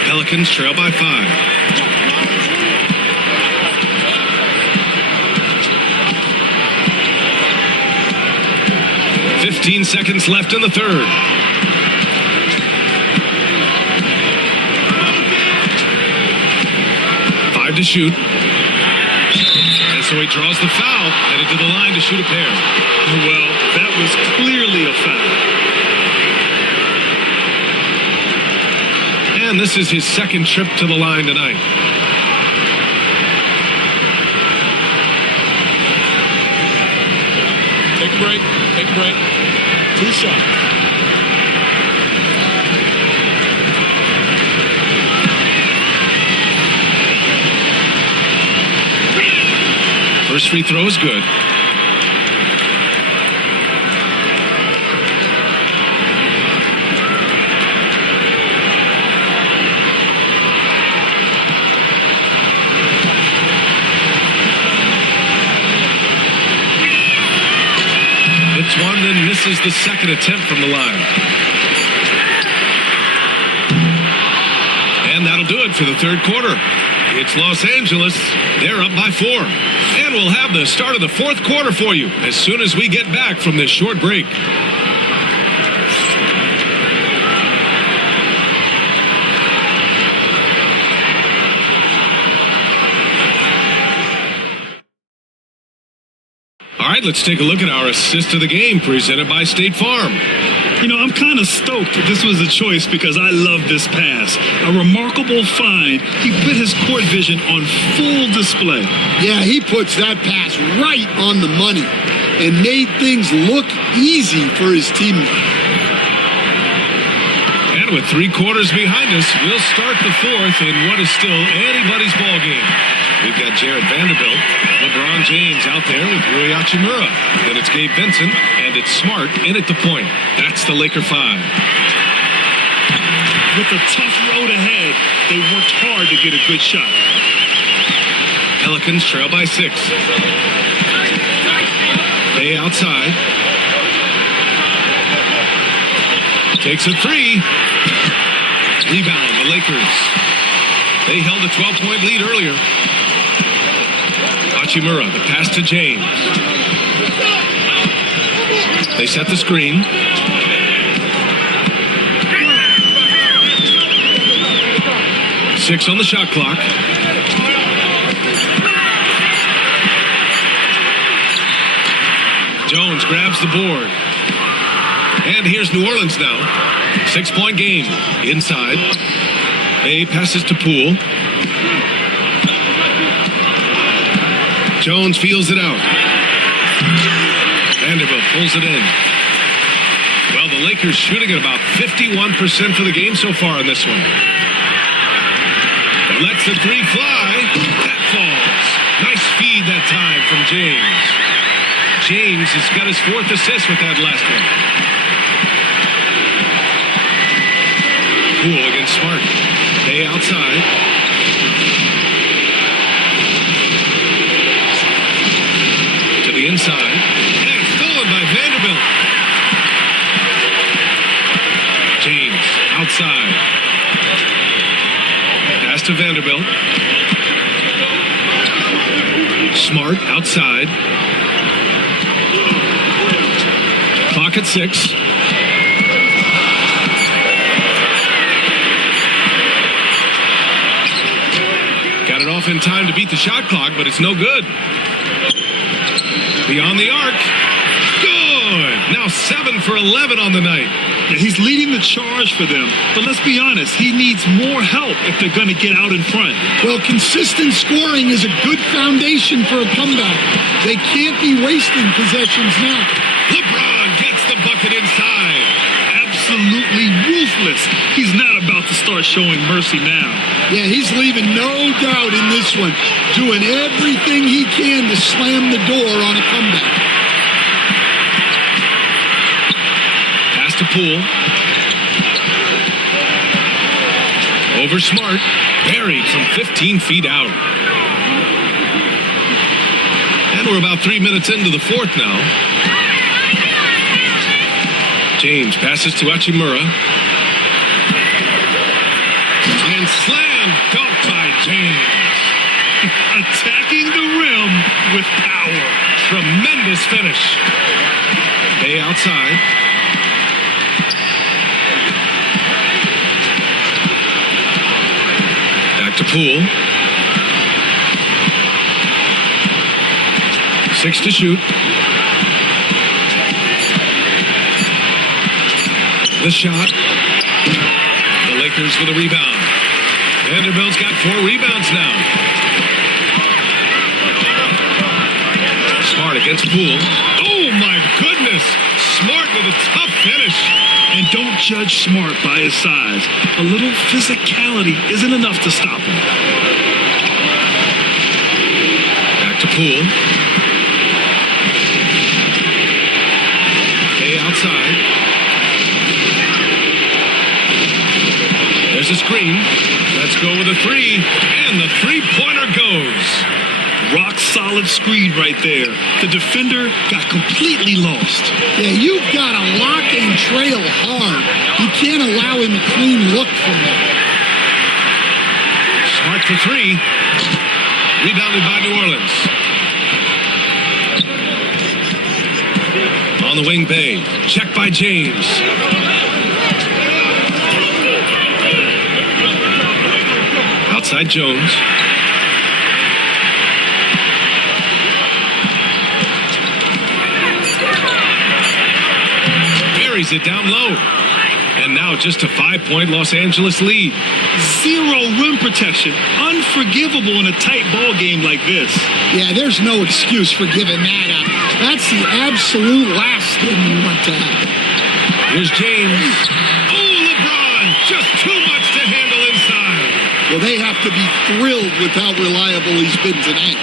Pelicans trail by 5. "15 seconds left in the third. Five to shoot. And so he draws the foul, headed to the line to shoot a pair. Well, that was clearly a foul. And this is his second trip to the line tonight. Take a break. Take a break. 2 shots. First free throw is good. Hits one, then misses the second attempt from the line. And that'll do it for the third quarter. It's Los Angeles. They're up by 4. And we'll have the start of the fourth quarter for you as soon as we get back from this short break. All right, let's take a look at our assist of the game presented by State Farm. You know, I'm kind of stoked that this was a choice because I love this pass. A remarkable find. He put his court vision on full display. Yeah, he puts that pass right on the money and made things look easy for his teammate. And with 3 quarters behind us, we'll start the fourth in what is still anybody's ball game. We've got Jared Vanderbilt, LeBron James out there with Rui Hachimura. Then it's Gabe Vincent, and it's Smart in at the point. That's the Laker 5. With a tough road ahead, they worked hard to get a good shot. Pelicans trail by 6. Bay outside. Takes a 3. Rebound, the Lakers. They held a 12-point lead earlier. Hachimura, the pass to James. They set the screen. Six on the shot clock. Jones grabs the board. And here's New Orleans now. 6-point game. Inside. Bay passes to Poole. Jones feels it out. Vanderbilt pulls it in. Well, the Lakers shooting at about 51% for the game so far in this one. Lets the 3 fly. That falls. Nice feed that time from James. James has got his 4th assist with that last one. Poole against Smart. Bay outside. To the inside. And stolen by Vanderbilt. James outside. Pass to Vanderbilt. Smart outside. Clock at 6. Got it off in time to beat the shot clock, but it's no good. Beyond the arc. Good. Now 7 for 11 on the night. Yeah, he's leading the charge for them, but let's be honest, he needs more help if they're going to get out in front. Well, consistent scoring is a good foundation for a comeback. They can't be wasting possessions now. LeBron gets the bucket inside. Absolutely ruthless. He's not about to start showing mercy now. Yeah, he's leaving no doubt in this one, doing everything he can to slam the door on a comeback. Pass to Poole. Over Smart. Buried from 15 feet out. And we're about 3 minutes into the fourth now. James passes to Hachimura. And slam dunk by James. Attacking the rim with power. Tremendous finish. Bay outside. Back to Poole. 6 to shoot. The shot. The Lakers with a rebound. Vanderbilt's got 4 rebounds now. Smart against Poole. Oh my goodness! Smart with a tough finish. And don't judge Smart by his size. A little physicality isn't enough to stop him. Back to Poole. Bay outside. There's a screen. Let's go with a 3. And the 3-pointer goes. Rock solid screen right there. The defender got completely lost. Yeah, you've got to lock and trail hard. You can't allow him a clean look from there. Smart for three. Rebounded by New Orleans. On the wing, Bay. Check by James. Outside Jones. Buries it down low. And now just a 5-point Los Angeles lead. Zero rim protection. Unforgivable in a tight ball game like this. Yeah, there's no excuse for giving that up. That's the absolute last thing you want to happen. Here's James. Oh, LeBron! Just too much to handle inside. Well, they have to be thrilled with how reliable he's been tonight.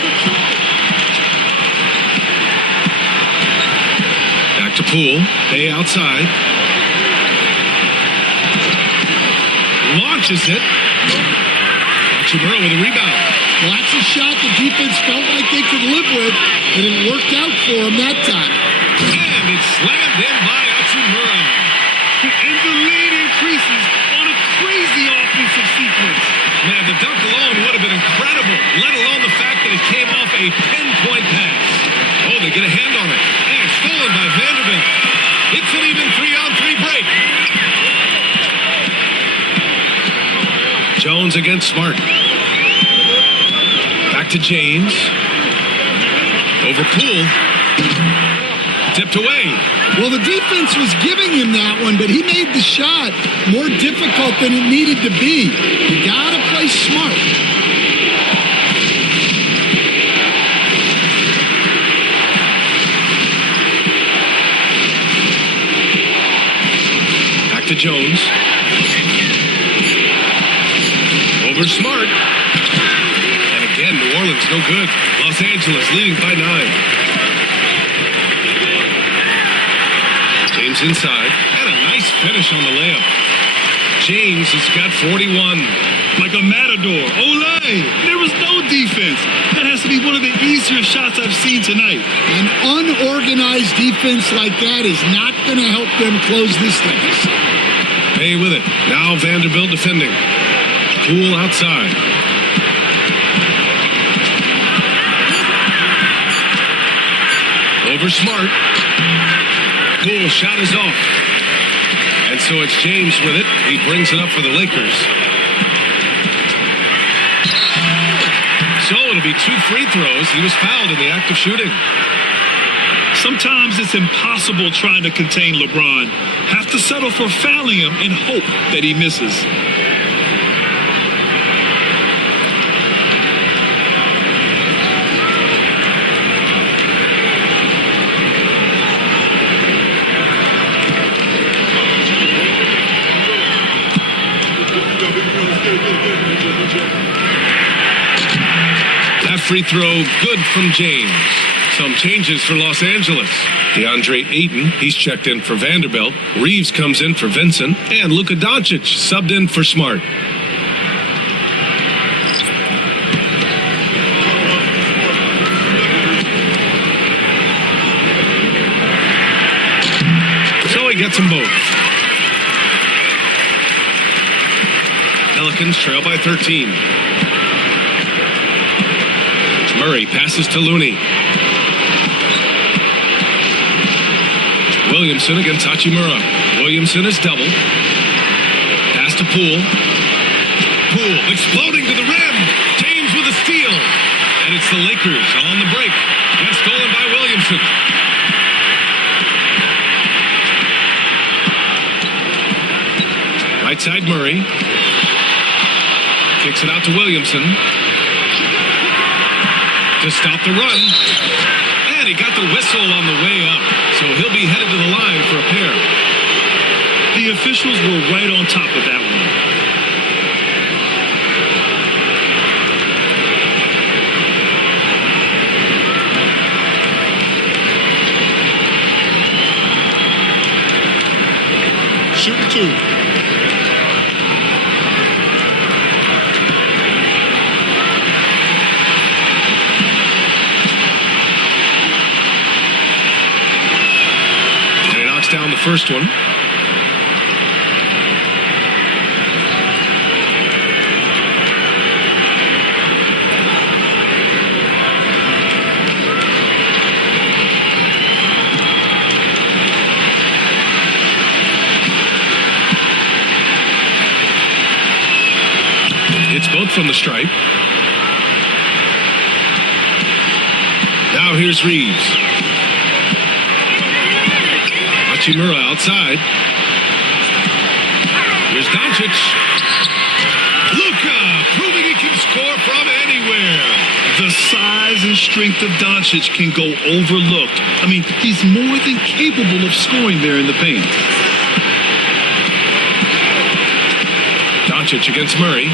Back to Poole. Bay outside. Launches it. Hachimura with a rebound. Well, that's a shot the defense felt like they could live with, and it worked out for them that time. And it's slammed in by Hachimura. And the lead increases on a crazy offensive sequence. Man, the dunk alone would have been incredible, let alone the fact that it came off a 10-point pass. Oh, they get a hand on it. And stolen by Vanderbilt. It's an even 3-on-3 break. Jones against Smart. Back to James. Over Poole. Tipped away. Well, the defense was giving him that one, but he made the shot more difficult than it needed to be. You got to play smart. Back to Jones. Over Smart. And again, New Orleans no good. Los Angeles leading by 9. James inside. And a nice finish on the layup. James has got 41. Like a matador. Olay! There was no defense. That has to be one of the easier shots I've seen tonight. An unorganized defense like that is not going to help them close this thing. Bay with it. Now Vanderbilt defending. Poole outside. Over Smart. Poole shot is off. And so it's James with it. He brings it up for the Lakers. So it'll be 2 free throws. He was fouled in the act of shooting. Sometimes it's impossible trying to contain LeBron. Have to settle for fouling him and hope that he misses. That free throw good from James. Some changes for Los Angeles. DeAndre Ayton, he's checked in for Vanderbilt. Reeves comes in for Vincent. And Luka Doncic subbed in for Smart. So he gets them both. Pelicans trail by 13. Murray passes to Looney. Williamson against Hachimura. Williamson is doubled. Pass to Poole. Poole exploding to the rim. James with a steal. And it's the Lakers on the break. And stolen by Williamson. Right side Murray. Kicks it out to Williamson. To stop the run. And he got the whistle on the way up. So he'll be headed to the line for a pair. The officials were right on top of that one. Shooting 2. knocks down the first one. It's both from the stripe. Now here's Reeves. Hachimura outside. Here's Doncic. Luka proving he can score from anywhere. The size and strength of Doncic can go overlooked. I mean, he's more than capable of scoring there in the paint. Doncic against Murray.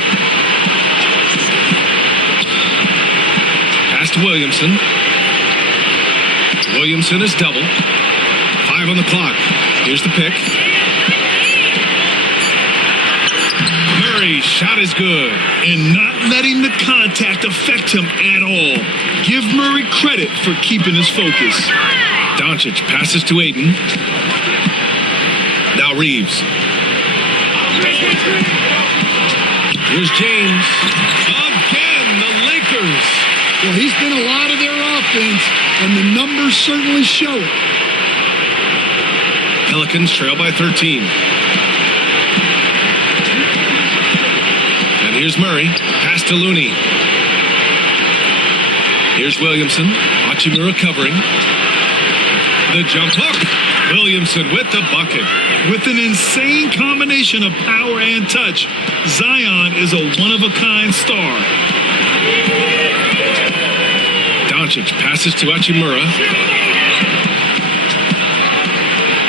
Pass to Williamson. Williamson is double. 5 on the clock. Here's the pick. Murray's shot is good. And not letting the contact affect him at all. Give Murray credit for keeping his focus. Doncic passes to Ayton. Now Reeves. Here's James. Again, the Lakers. Well, he's been a lot of their offense, and the numbers certainly show it. Pelicans trail by 13. And here's Murray. Pass to Looney. Here's Williamson. Hachimura covering. The jump hook. Williamson with the bucket. With an insane combination of power and touch, Zion is a one-of-a-kind star. Doncic passes to Hachimura.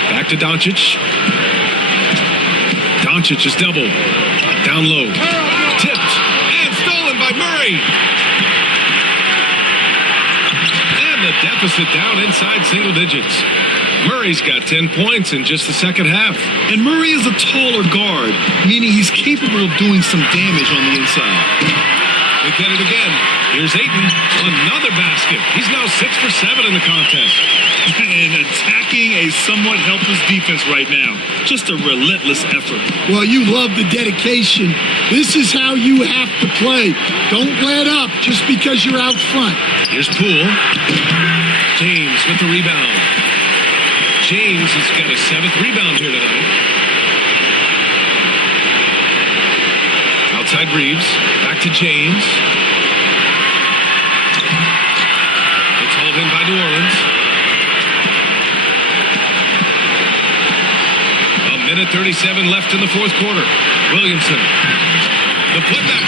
Back to Doncic. Doncic is doubled. Down low. Tipped. And stolen by Murray. And the deficit down inside single digits. Murray's got 10 points in just the second half. And Murray is a taller guard, meaning he's capable of doing some damage on the inside. They get it again. Here's Ayton. Another basket. He's now 6 for 7 in the contest. And attacking a somewhat helpless defense right now. Just a relentless effort. Well, you love the dedication. This is how you have to play. Don't let up just because you're out front. Here's Poole. James with the rebound. James has got a 7th rebound here tonight. Outside Reeves. Back to James. It's hauled in by New Orleans. 1:37 left in the fourth quarter. Williamson. The putback.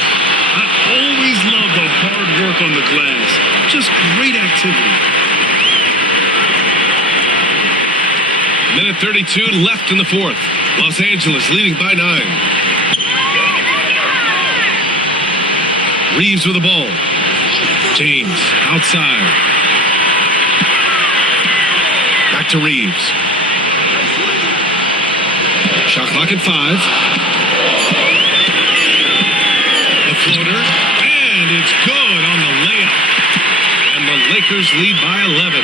I always love the hard work on the glass. Just great activity. 1:32 left in the fourth. Los Angeles leading by 9. Reeves with the ball. James outside. Back to Reeves. Shot clock at 5. The floater. And it's good on the layup. And the Lakers lead by 11.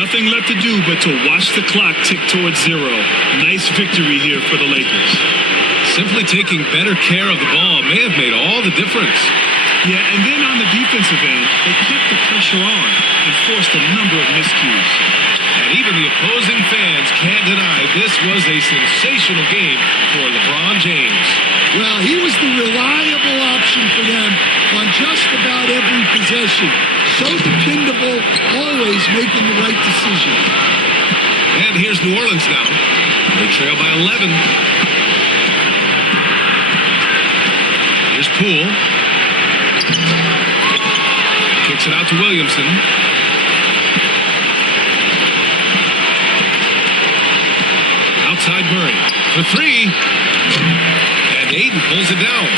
Nothing left to do but to watch the clock tick towards 0. Nice victory here for the Lakers. Simply taking better care of the ball may have made all the difference. Yeah, and then on the defensive end, they kept the pressure on and forced a number of miscues. And even the opposing fans can't deny this was a sensational game for LeBron James. Well, he was the reliable option for them on just about every possession. So dependable, always making the right decision. And here's New Orleans now. They trail by 11. Here's Poole. Kicks it out to Williamson. Outside Murray for 3. And Ayton pulls it down.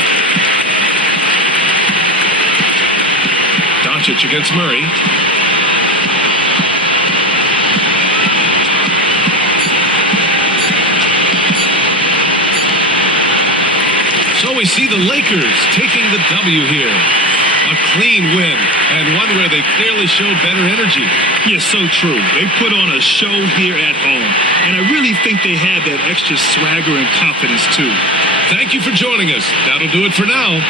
Doncic against Murray. So we see the Lakers taking the W here. A clean win, and one where they clearly showed better energy. Yes, so true. They put on a show here at home, and I really think they had that extra swagger and confidence, too. Thank you for joining us. That'll do it for now.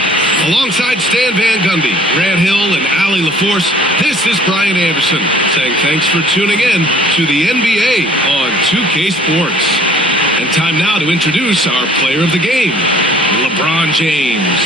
Alongside Stan Van Gundy, Grant Hill, and Allie LaForce, this is Brian Anderson saying thanks for tuning in to the NBA on 2K Sports. And time now to introduce our player of the game, LeBron James.